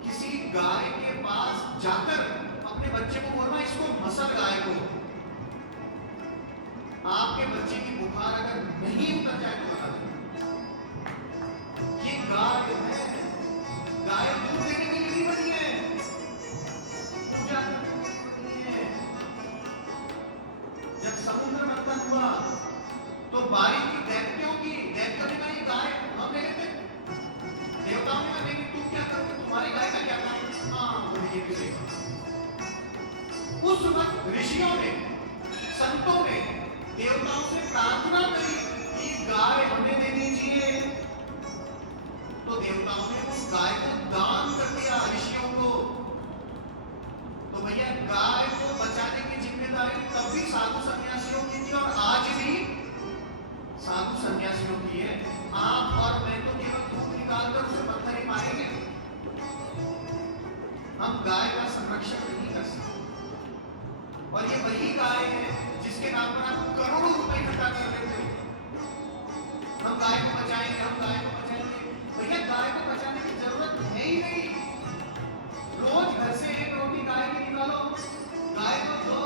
किसी गाय के पास जाकर अपने बच्चे को बोलना इसको मसल गाय को। आपके बच्चे की बुखार अगर नहीं उतर जाए तो बता दें, ये गाय है। गाय दूध देने के लिए नहीं बनी है, पूजा करने के लिए बनी है। जब समुद्र मंथन हुआ तो बारी की दैत्यों ने कहा ये गाय हम ले लेते, देवताओं ने कहा लेकिन तू क्या करोगे, तुम्हारी गाय का क्या काम है? हाँ बोले ये भी सही बात। उस वक्त ऋषियों ने, संतों ने देवताओं से प्रार्थना करी कि गाय हमें दे दीजिए, तो देवताओं ने उस गाय को दान कर दिया ऋषियों को। तो भैया गाय को बचाने की जिम्मेदारी तब भी साधु सन्यासियों की थी और आज भी साधु सन्यासियों की है। आप और मैं तो केवल दूध निकालकर उसे पत्थर ही मारेंगे, हम गाय का संरक्षण नहीं कर सकते। और ये वही गाय है जिसके नाम पर आप करोड़ों रुपए इकट्ठा कर लेते हो। हम गाय को बचाएंगे, हम गाय को बचाएंगे। भैया गाय को बचाने की जरूरत है ही नहीं। रोज घर से एक रोटी गाय की निकालो, गाय को दो,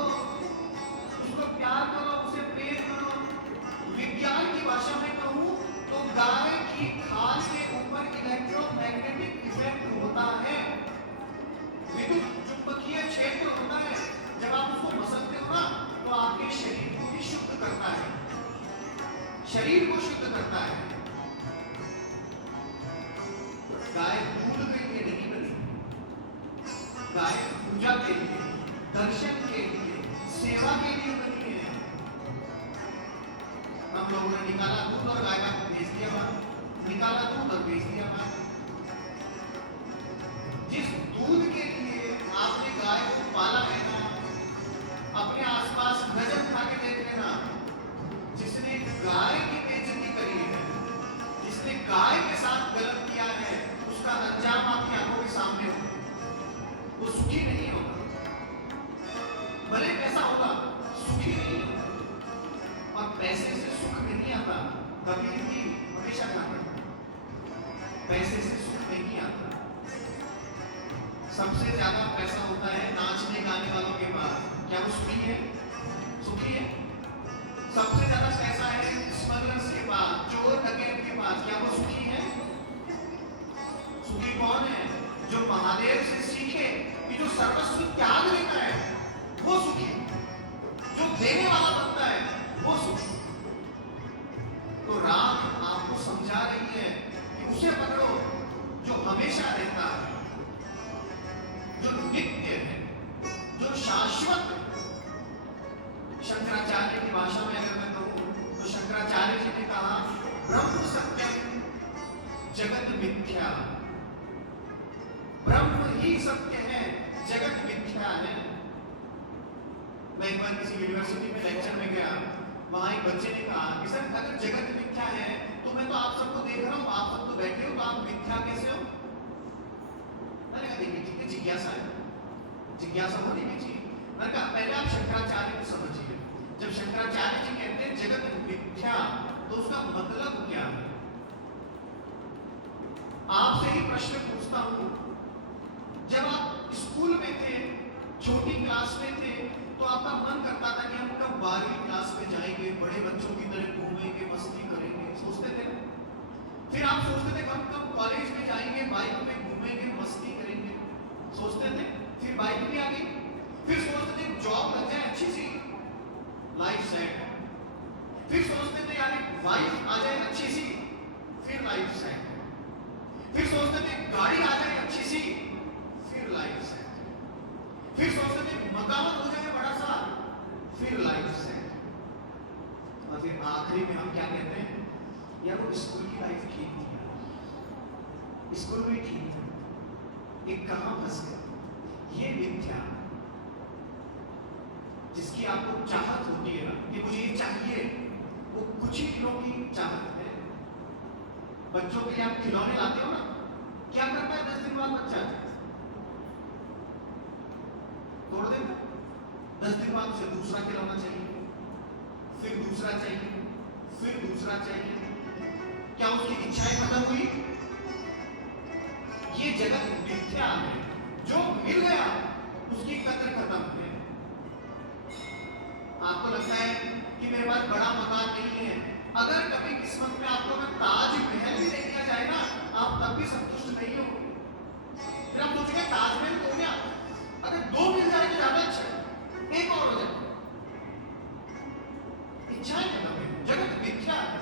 उसको प्यार करो, उसे प्रेम करो। विज्ञान की भाषा में कहूं तो गाय की खाल के ऊपर इलेक्ट्रोमैग्नेटिक इफेक्ट होता है, विद्युत चुंबकीय क्षेत्र होता है। जब आप उसको मसलते हो ना तो आपके शरीर को भी शुद्ध करता है, शरीर को शुद्ध करता है। गाय दूध के लिए नहीं बनी, गाय पूजा के लिए, दर्शन के लिए, सेवा के लिए बनी है। हम लोगों ने निकाला दूध और गाय का बेच दिया बाहर, निकाला दूध और बेच दिया बाहर। जिस दूध के लिए आपने गाय को पाला है ना, अपने आसपास नजर उठा के देख लेना, जिसने गाय की बेइज्जती करी है, जिसने गाय के साथ गलत किया है, उसका अंजाम आपकी आंखों के सामने हो, वो सुखी नहीं होगा। भले पैसा होगा, सुखी नहीं होगा। और पैसे से सुख नहीं आता, कभी भी हमेशा ध्यान रखना, पैसे से सुख नहीं आता। सबसे ज्यादा पैसा होता है नाचने गाने वालों के पास, क्या वो सुखी है? सुखी है। सबसे ज्यादा पैसा है स्मगलर्स के पास, चोर डकैत के पास, क्या वो सुखी है? सुखी कौन है? जो महादेव से सीखे कि जो सर्वस्व त्याग देता है वो सुखी, जो देने वाला बनता है वो सुखी। तो राम आपको समझा रही है कि उसे पकड़ो जो हमेशा रहता है, जो नित्य है, जो शाश्वत है। शंकराचार्य की भाषा में अगर मैं कहूं तो शंकराचार्य जी ने कहा ब्रह्म सत्यम जगत मिथ्या। ब्रह्म ही सत्य है, जगत मिथ्या है। मैं एक बार किसी यूनिवर्सिटी में लेक्चर में गया, वहां एक बच्चे ने कहा कि सर अगर जगत मिथ्या है तो मैं तो आप सबको देख रहा हूं, आप सब तो बैठे हो, तो आप मिथ्या कैसे हो? मैंने कहा देखिए कितनी जिज्ञासा है, जिज्ञासा होनी भी चाहिए। मैंने कहा पहले आप शंकराचार्य को समझिए। जब शंकराचार्य जी कहते हैं जगत मिथ्या तो उसका मतलब क्या है? आपसे ही प्रश्न पूछता हूं, जब आप स्कूल में थे, छोटी क्लास में थे, तो आपका मन करता था कि हम कब 12वीं क्लास में जाएंगे, बड़े बच्चों की तरह घूमेंगे, मस्ती करेंगे, सोचते थे। फिर आप सोचते थे कब कब कॉलेज में जाएंगे, बाइक पे घूमेंगे, मस्ती करेंगे, सोचते थे। फिर बाइक भी आ गई। फिर सोचते थे जॉब लग जाए अच्छी सी, लाइफ सेट है। फिर सोचते थे यार वाइफ आ जाए अच्छी सी, फिर लाइफ सेट है। फिर सोचते थे गाड़ी आ जाए अच्छी सी, फिर लाइफ सेट है। फिर सोचते थे मकान हो जाए बड़ा सा, फिर लाइफ सेट है। और फिर आखिरी में हम क्या कहते हैं, यार वो स्कूल की लाइफ ठीक थी यार, स्कूल में ठीक था, ये कहां फंस गया। ये मिथ्या जिसकी आपको चाहत होती है ना कि मुझे ये चाहिए, वो कुछ ही दिनों की चाहत है। बच्चों के लिए आप खिलौने लाते हो ना, क्या करता है 10 दिन बाद बच्चा तोड़ देता। 10 दिन बाद उसे दूसरा खिलौना चाहिए, फिर दूसरा चाहिए, फिर दूसरा चाहिए। क्या उसकी इच्छाएं खत्म हुई? ये जगत मिथ्या है। जो मिल गया उसकी कदर खत्म है। आपको लगता है कि मेरे पास बड़ा मकान नहीं है, अगर कभी किस्मत में आपको मैं ताजमहल भी दे दिया जाए ना, आप तब भी संतुष्ट नहीं हो। फिर आप सोचेंगे ताजमहल हो गया, अगर 2 मिल जाए तो ज्यादा अच्छा है, एक और हो जाए। इच्छाएं खत्म है। जगत मिथ्या है।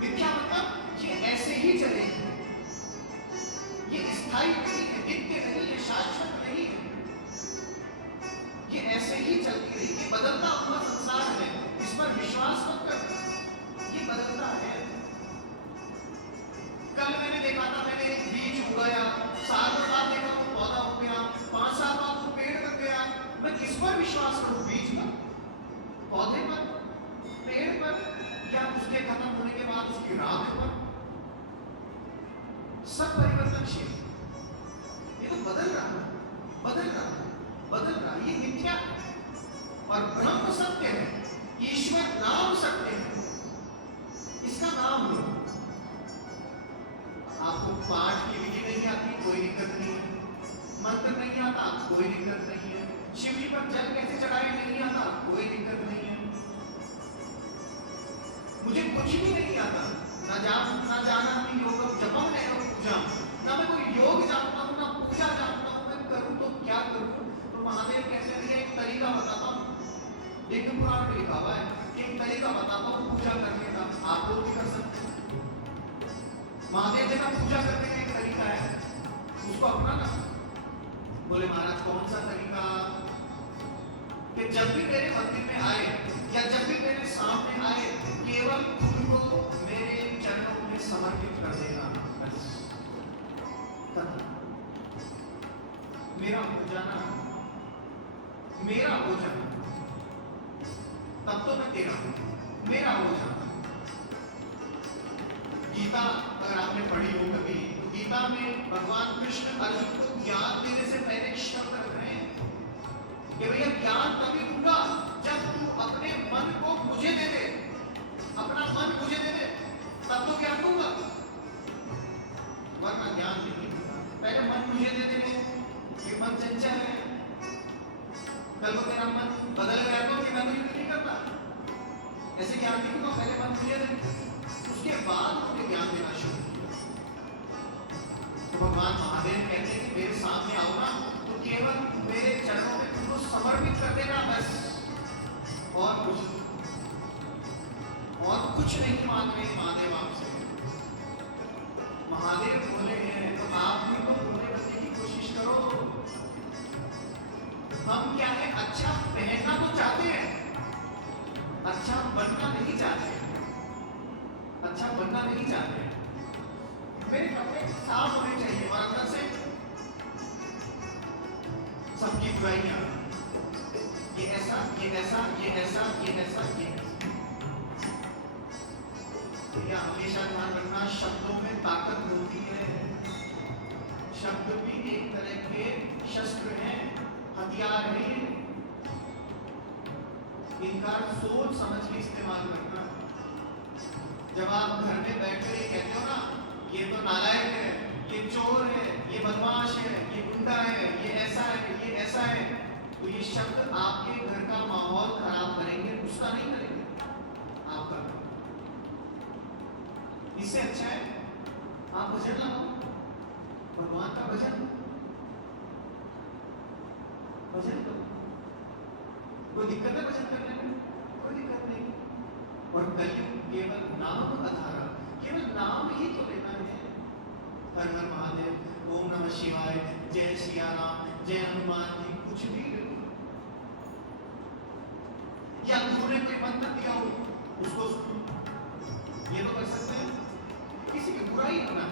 मिथ्या मतलब ये ऐसे ही चलेगी, ये स्थायी नहीं है, नित्य नहीं है, शाश्वत नहीं है। ये ऐसे ही चलती रहेगी। बदलता हुआ संसार है, इस पर विश्वास मत कर, ये बदलता है। कल मैंने देखा था, मैंने एक बीज उगाया, साल बाद देखा वो पौधा हो गया, 5 साल बाद वो पेड़ बन गया। मैं किस पर विश्वास करूं, बीज पर, पौधे पर, पेड़ पर, या उसके खत्म होने के बाद उसकी राख पर? सब परिवर्तनशील, ये तो बदल रहा है, बदल रहा है, बदल रहा है। ये मिथ्या है और ब्रह्म सत्य है, ईश्वर नाम सत्य है। इसका नाम लो। आपको पाठ की विधि नहीं आती, कोई दिक्कत नहीं है। मंत्र नहीं आता, कोई दिक्कत नहीं है। शिव जी पर जल कैसे चढ़ाए नहीं आता, कोई दिक्कत नहीं है। मुझे कुछ भी नहीं आता, ना जाना मैं योग जपम नहीं पूजा, ना मैं कोई योग जानता हूँ, ना पूजा जानता हूँ। मैं करूँ तो क्या करूँ? तो महादेव कहते हैं एक तरीका बताता हूँ, एक पुराण में लिखा हुआ है, एक तरीका बताता हूँ पूजा करने का, आप लोग भी कर सकते हैं। महादेव जी का पूजा करने का एक तरीका है, उसको अपनाना। बोले महाराज कौन सा तरीका? कि जब भी मेरे मंदिर में आए या जब भी मेरे सामने आए, केवल खुद को मेरे चरणों में समर्पित कर देना, बस। मेरा पूजा ना, मेरा हो जाना, तब तो मैं तेरा हूं, मेरा हो जाना। गीता अगर आपने पढ़ी हो कभी, तो गीता में भगवान कृष्ण अर्जुन को ज्ञान देने से पहले शब्द रख रहे हैं कि भैया ज्ञान तभी दूंगा जब तू अपने मन को मुझे दे दे, अपना मन मुझे दे दे, तब तो ज्ञान दूंगा, वरना ज्ञान नहीं दूंगा। पहले मन मुझे दे दे, ये मन चंचल है, कल को तेरा मन बदल गया तो कि मैं तो युद्ध नहीं करता, ऐसे ज्ञान नहीं दूंगा। पहले मन मुझे दे, उसके बाद मुझे ज्ञान देना शुरू किया। तो भगवान महादेव कहते हैं कि मेरे सामने आओ ना, तो केवल मेरे चरणों में तुमको समर्पित कर देना, बस। और कुछ नहीं मांग रहे महादेव आपसे। महादेव बोले हैं तो आप भी तो बोले बनने की कोशिश करो। हम क्या है, अच्छा पहनना तो चाहते हैं, अच्छा बनना नहीं चाहते, अच्छा बनना नहीं चाहते। मेरे कपड़े साफ होने चाहिए और अंदर से सबकी बुराइयां, ये ऐसा, ये ऐसा, ये ऐसा, ये ऐसा, ये ऐसा। या हमेशा ध्यान रखना, शब्दों में ताकत होती है। शब्द भी एक तरह के शस्त्र हैं, हथियार है। इनका सोच समझ के इस्तेमाल करना। जब आप घर में बैठकर ये कहते हो ना, ये तो नालायक है, ये चोर है, ये बदमाश है, ये गुंडा है, ये ऐसा है, ये ऐसा है, तो ये शब्द आपके घर का माहौल खराब करेंगे, उसका नहीं करेंगे, आपका। इससे अच्छा है आप भजन लगाओ, भगवान का भजन भजन करो। कोई दिक्कत है भजन करने में? कोई दिक्कत नहीं। और कलयुग केवल नाम आधारा, केवल नाम ही तो लेना है। हर हर महादेव, ओम नमः शिवाय, जय सिया राम, जय हनुमान जी, कुछ भी ले लो। या गुरु ने कोई मंत्र दिया हो उसको ये तो कर सकते हैं। किसी की बुराई होना,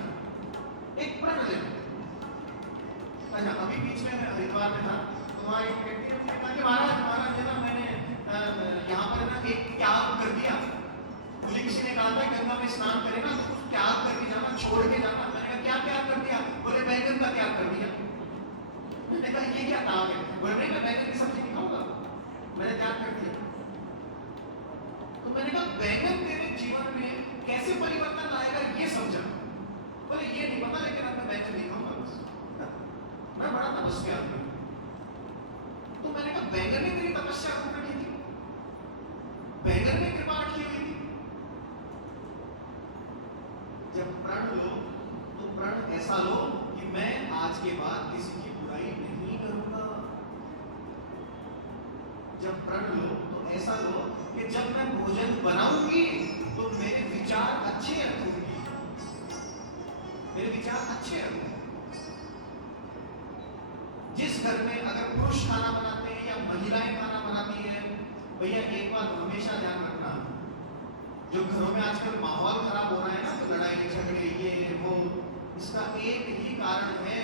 एक प्रण ले लो। अच्छा, अभी बीच में मैं हरिद्वार में था, तो वहाँ एक व्यक्ति ने मुझे कहा कि महाराज महाराज ना मैंने यहाँ पर ना एक त्याग कर दिया। मुझे किसी ने कहा था गंगा में स्नान करे ना तो कुछ त्याग करके जाना, छोड़ के जाना। मैंने कहा क्या त्याग कर दिया? बोले बैगन का त्याग कर दिया। मैंने कहा ये क्या त्याग है? बोले नहीं, मैं बैगन की सब्जी नहीं खाऊंगा, मैंने त्याग कर दिया। तो मैंने कहा बैगन तेरे जीवन में कैसे परिवर्तन लाएगा ये समझा। बोले ये नहीं पता, लेकिन अब मैं बैगन नहीं खाऊंगा बस। मैं बड़ा तपस्या आदमी। तो मैंने कहा बैगन ने तेरी तपस्या पूर्ण की थी, बैगन ने कृपा की हुई थी। जब प्रण लो तो प्रण ऐसा लो कि मैं आज के बाद किसी की बुराई नहीं करूंगा। जब प्रण लो तो ऐसा लो कि जब मैं भोजन बनाऊंगी तो मेरे विचार अच्छे रखूंगी, मेरे विचार अच्छे रखूंगी। जिस घर में अगर पुरुष खाना बनाते हैं या महिलाएं खाना बनाती हैं, भैया एक बात हमेशा ध्यान रखना, जो घरों में आजकल माहौल खराब हो रहा है ना, तो लड़ाई झगड़े ये वो, इसका एक ही कारण है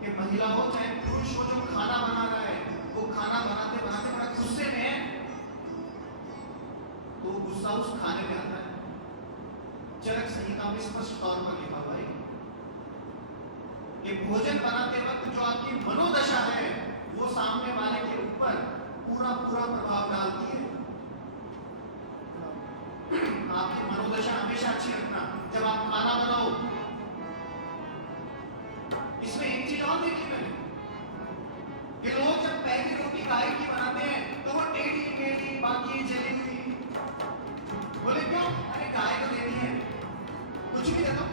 कि महिला हो चाहे पुरुष हो, जो खाना बना रहा है वो खाना बनाते बनाते बड़ा गुस्से में है, तो वो गुस्सा उस खाने में आता है। चरक संहिता में स्पष्ट तौर पर लिखा हुआ है कि भोजन बनाते वक्त जो आपकी मनोदशा है वो सामने वाले के ऊपर पूरा पूरा प्रभाव डालती है। आपकी मनोदशा हमेशा अच्छी रखना जब आप खाना बनाओ। इसमें एक चीज और देखी मैंने कि लोग जब पहली रोटी गाय की बनाते हैं तो वो टेढ़ी टेढ़ी बाकी जली हुई। बोले क्यों? अरे गाय तो देती है, कुछ भी दे दो,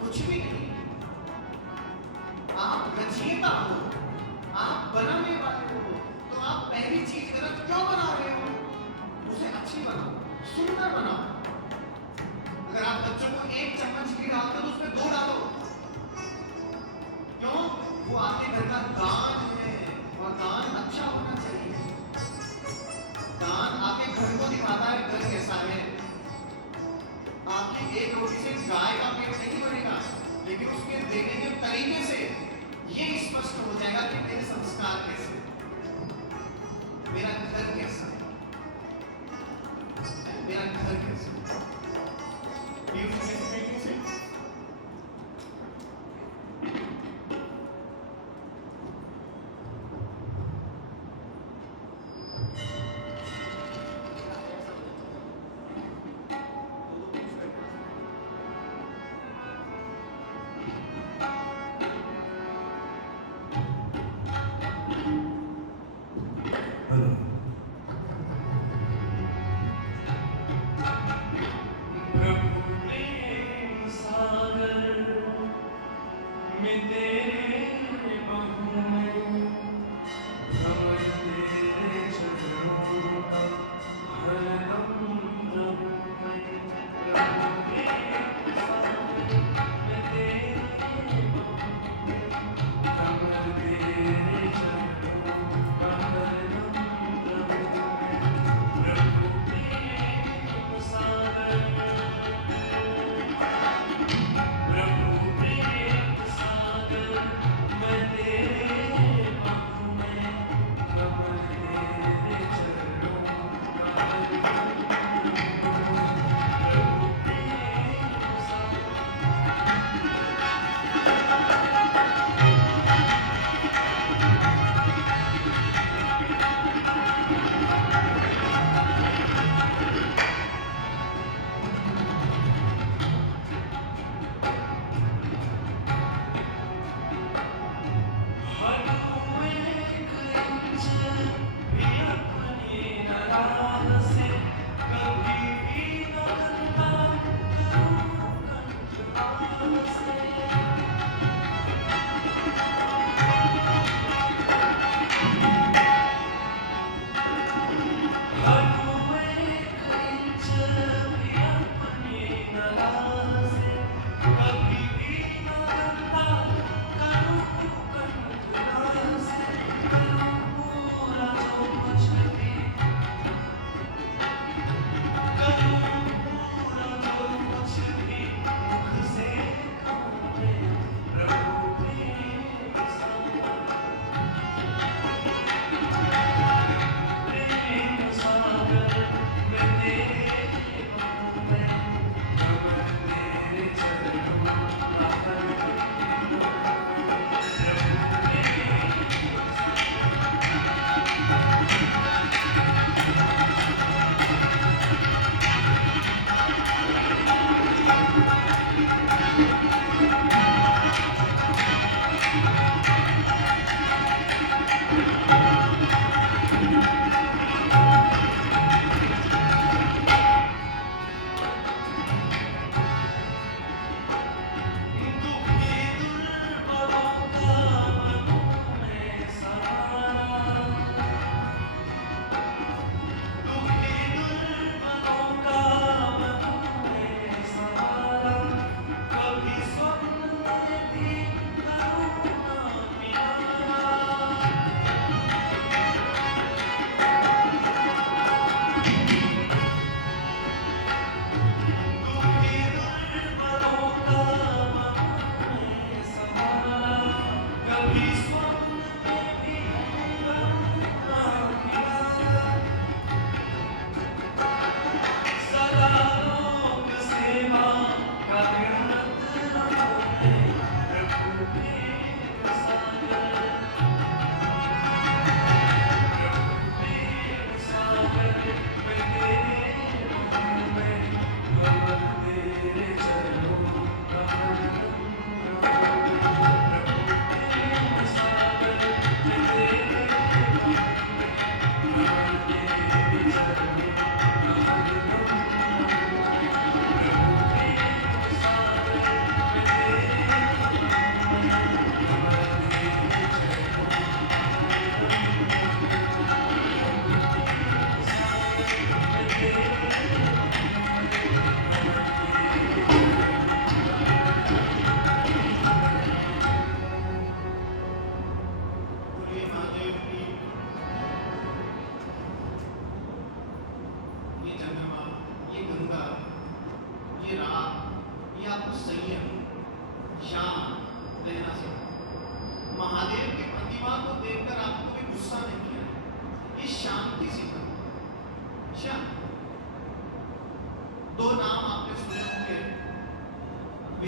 कुछ भी नहीं। आप रचयिता हो, आप बनाने वाले हो, तो आप पहली चीज गलत क्यों बना रहे हो? उसे अच्छी बनाओ, सुंदर बनाओ। अगर आप बच्चों को 1 चम्मच घी डालते तो उसमें 2 डालो। क्यों? वो आपके घर का दान है और दान अच्छा होना चाहिए। दान आपके घर को दिखाता है घर कैसा है। आपकी एक रोटी से गाय का पेट नहीं भरेगा, लेकिन उसके देने के तरीके से ये स्पष्ट हो जाएगा कि मेरे संस्कार कैसे, मेरा घर कैसा है, मेरा घर कैसे।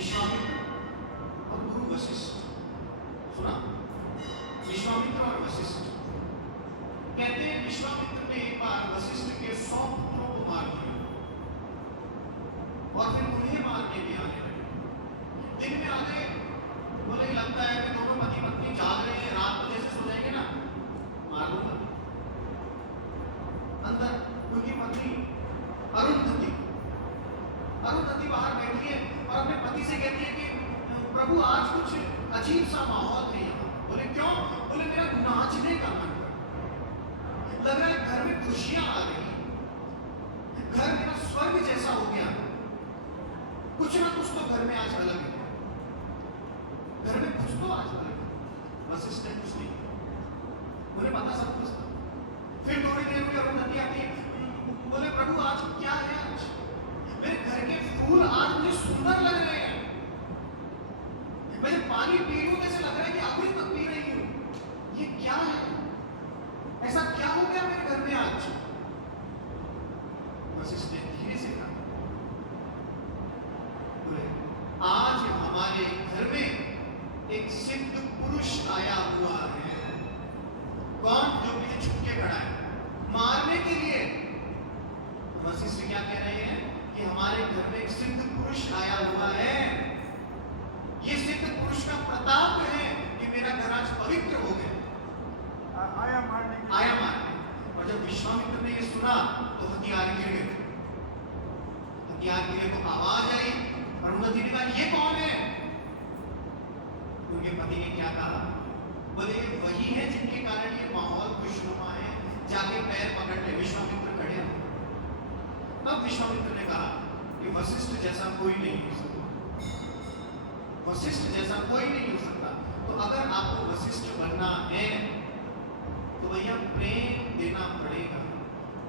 विश्वामित्र और गुरु वशिष्ठ। सुना? विश्वामित्र और वशिष्ठ। कहते हैं विश्वामित्र ने एक बार वशिष्ठ के 100 पुत्रों को मार दिया और फिर उन्हें मारने भी आने लगे। दिन में आ गए, बोले लगता है कि दोनों पति पत्नी जाग रहे हैं, रात को जैसे सो जाएंगे ना, मार दूंगा। अंदर उनकी पत्नी अरुंधति बाहर बैठी है और अपने पति से कहती है कि प्रभु आज कुछ अजीब सा माहौल है यहाँ। बोले क्यों? बोले मेरा नाचने का मन लग रहा है, घर में खुशियां आ रही, घर मेरा स्वर्ग जैसा हो गया, कुछ ना कुछ तो घर में आज अलग है, घर में कुछ तो आज अलग है। वशिष्ठ ने कुछ नहीं, बोले पता सब कुछ था। फिर थोड़ी देर हुई अरुंधति आती है, बोले प्रभु आज क्या है? आज मेरे घर के फूल आज मुझे सुंदर लग रहे हैं, मैं जब पानी पी लूं जैसे लग रहा है कि अभी तक पी रही हूं, ये क्या है? ऐसा क्या हो गया मेरे घर में आज? वशिष्ठ ने धीरे से कहा, बोले आज हमारे घर में एक सिद्ध पुरुष आया हुआ है। कौन? जो मुझे छुप के खड़ा है मारने के लिए। वशिष्ठ क्या कह रहे हैं कि हमारे घर में एक सिद्ध पुरुष आया हुआ है। ये सिद्ध पुरुष का प्रताप है कि मेरा घर आज पवित्र हो गया। आया मारने। और जब विश्वामित्र ने ये सुना तो हथियार गिर गए। तो आवाज आई, अरुंधति ने कहा ये कौन है? उनके पति ने क्या कहा? बोले वही है जिनके कारण ये माहौल खुशनुमा है, जाके पैर पकड़ ले। विश्वामित्र खड़े हैं। तब विश्वामित्र ने कहा कि वशिष्ठ जैसा कोई नहीं हो सकता, वशिष्ठ जैसा कोई नहीं हो सकता। तो अगर आपको वशिष्ठ बनना है तो भैया प्रेम देना पड़ेगा,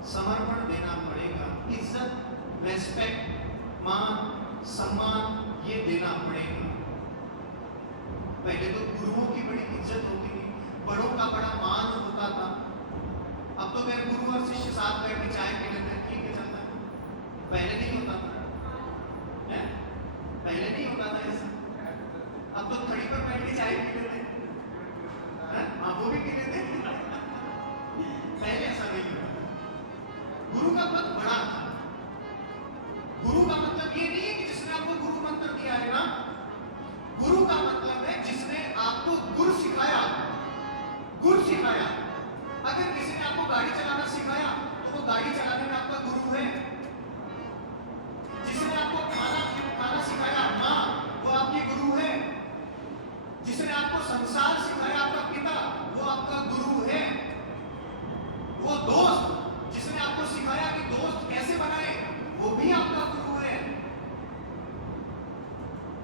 समर्पण देना पड़ेगा, इज्जत, रेस्पेक्ट, मान, सम्मान ये देना पड़ेगा। पहले तो गुरुओं की बड़ी इज्जत होती थी, बड़ों का बड़ा मान होता था। अब तो मेरे गुरु और शिष्य साथ बैठ के चाय पी लेते हैं, ठीक है चलता है। पहले नहीं होता था, पहले नहीं होता था ऐसा। अब तो खड़ी पर बैठ के चाय पी लेते हैं, वो भी पी लेते हैं। पहले ऐसा नहीं होता। गुरु का पद बड़ा था। गुरु का मतलब ये नहीं है कि जिसने आपको गुरु मंत्र दिया है ना, गुरु का मतलब है जिसने आपको गुर सिखाया, गुर सिखाया। अगर किसी ने आपको गाड़ी चलाना सिखाया तो वो गाड़ी चलाने में आपका गुरु है। जिसने आपको खाना सिखाया माँ, वो आपकी गुरु है। जिसने आपको संसार सिखाया आपका पिता, वो आपका गुरु है। वो दोस्त जिसने आपको सिखाया कि दोस्त कैसे बनाए, वो भी आपका गुरु है।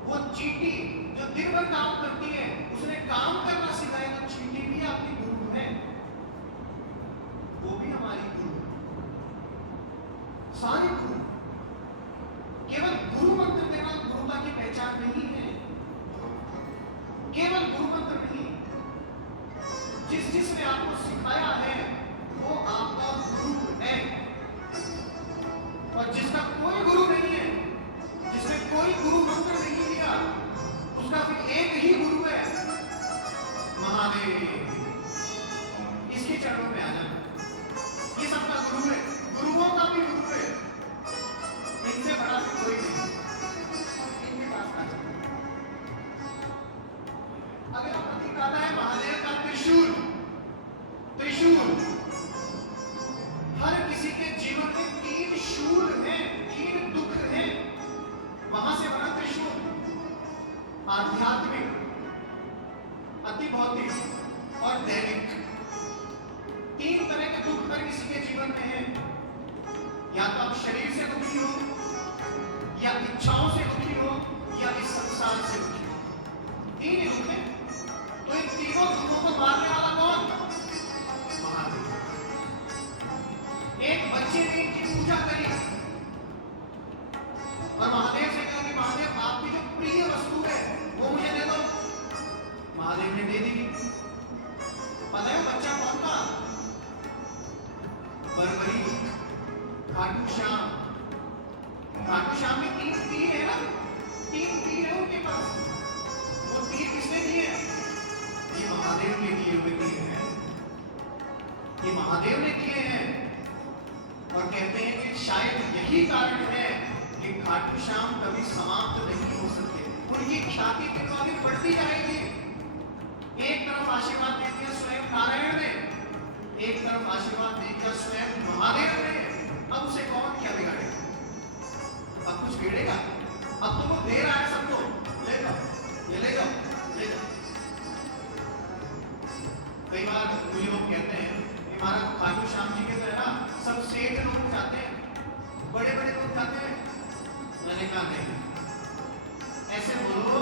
वो चींटी जो दिन भर काम करती है, उसने काम करना सिखाया तो चींटी भी आपकी गुरु है, वो भी हमारी गुरु है। सारी गुरु। केवल गुरु मंत्र देना गुरुता की पहचान नहीं है। केवल गुरु मंत्र नहीं, जिसने आपको सिखाया है वो आपका गुरु है। और जिसका कोई गुरु नहीं है, जिसने कोई गुरु मंत्र नहीं दिया, उसका फिर एक ही गुरु है, महादेव। इसके चरणों में आ जाना, ये सबका गुरु है, गुरुओं का भी गुरु है। इनसे बड़ा फिर कोई नहीं, इनके पास आ जाना। अगला प्रतीक आता है महादेव का त्रिशूल। त्रिशूल हर किसी के जीवन में 3 शूल हैं, 3 दुख हैं, वहां से बना त्रिशूल। आध्यात्मिक, अति भौतिक और दैनिक। 3 तरह के दुख हर किसी के जीवन में हैं। या तो आप शरीर से दुखी हो, या इच्छाओं से दुखी हो, या इस संसार से दुखी हो। 3 ही दुख हैं। तो इन तीनों दुखों को मारने वाला कौन? महादेव। एक बच्चे ने इनकी पूजा करी और महादेव से कहा कि महादेव आपकी जो प्रिय वस्तु है वो मुझे दे दो। महादेव ने दे दी। पता है बच्चा कौन था? बरबरी, खाटू श्याम। खाटू श्याम में 3 तीर है ना, 3 तीर है। महादेव के दिए हुए दिए हैं, ये महादेव ने दिए हैं। और कहते हैं कि शायद यही कारण है कि खाटू श्याम कभी समाप्त नहीं हो सकते, उनकी ख्याति दिन ब दिन बढ़ती जाएगी। एक तरफ आशीर्वाद दे दिया स्वयं नारायण ने, एक तरफ आशीर्वाद दे दिया स्वयं महादेव ने, अब उसे कौन क्या बिगाड़ेगा? अब कुछ बिगड़ेगा? अब तो वो दे रहा है सबको, ले जाओ, ये ले जाओ, ले जाओ। कई बार लोग कहते हैं कि महाराज खाटू श्याम जी के तरह सब सेठ लोग जाते हैं, बड़े बड़े लोग जाते हैं। मैंने कहा नहीं, ऐसे बोलो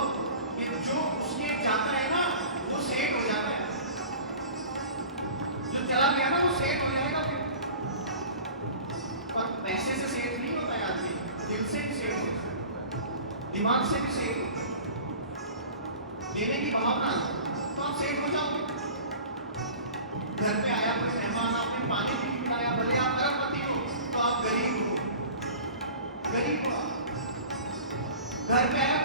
कि जो उसके जाता है ना वो सेठ हो जाता है, जो चला गया ना वो सेठ हो जाएगा फिर। पर पैसे से सेठ नहीं होता है आदमी, दिल से भी सेठ होता है, दिमाग से भी सेठ होता है, देने की भावना तो आप सेठ हो जाओगे। घर पे आया कोई मेहमान, आपने पानी नहीं पिलाया, भले आप अरबपति हो तो आप गरीब हो, गरीब हो। घर पे आया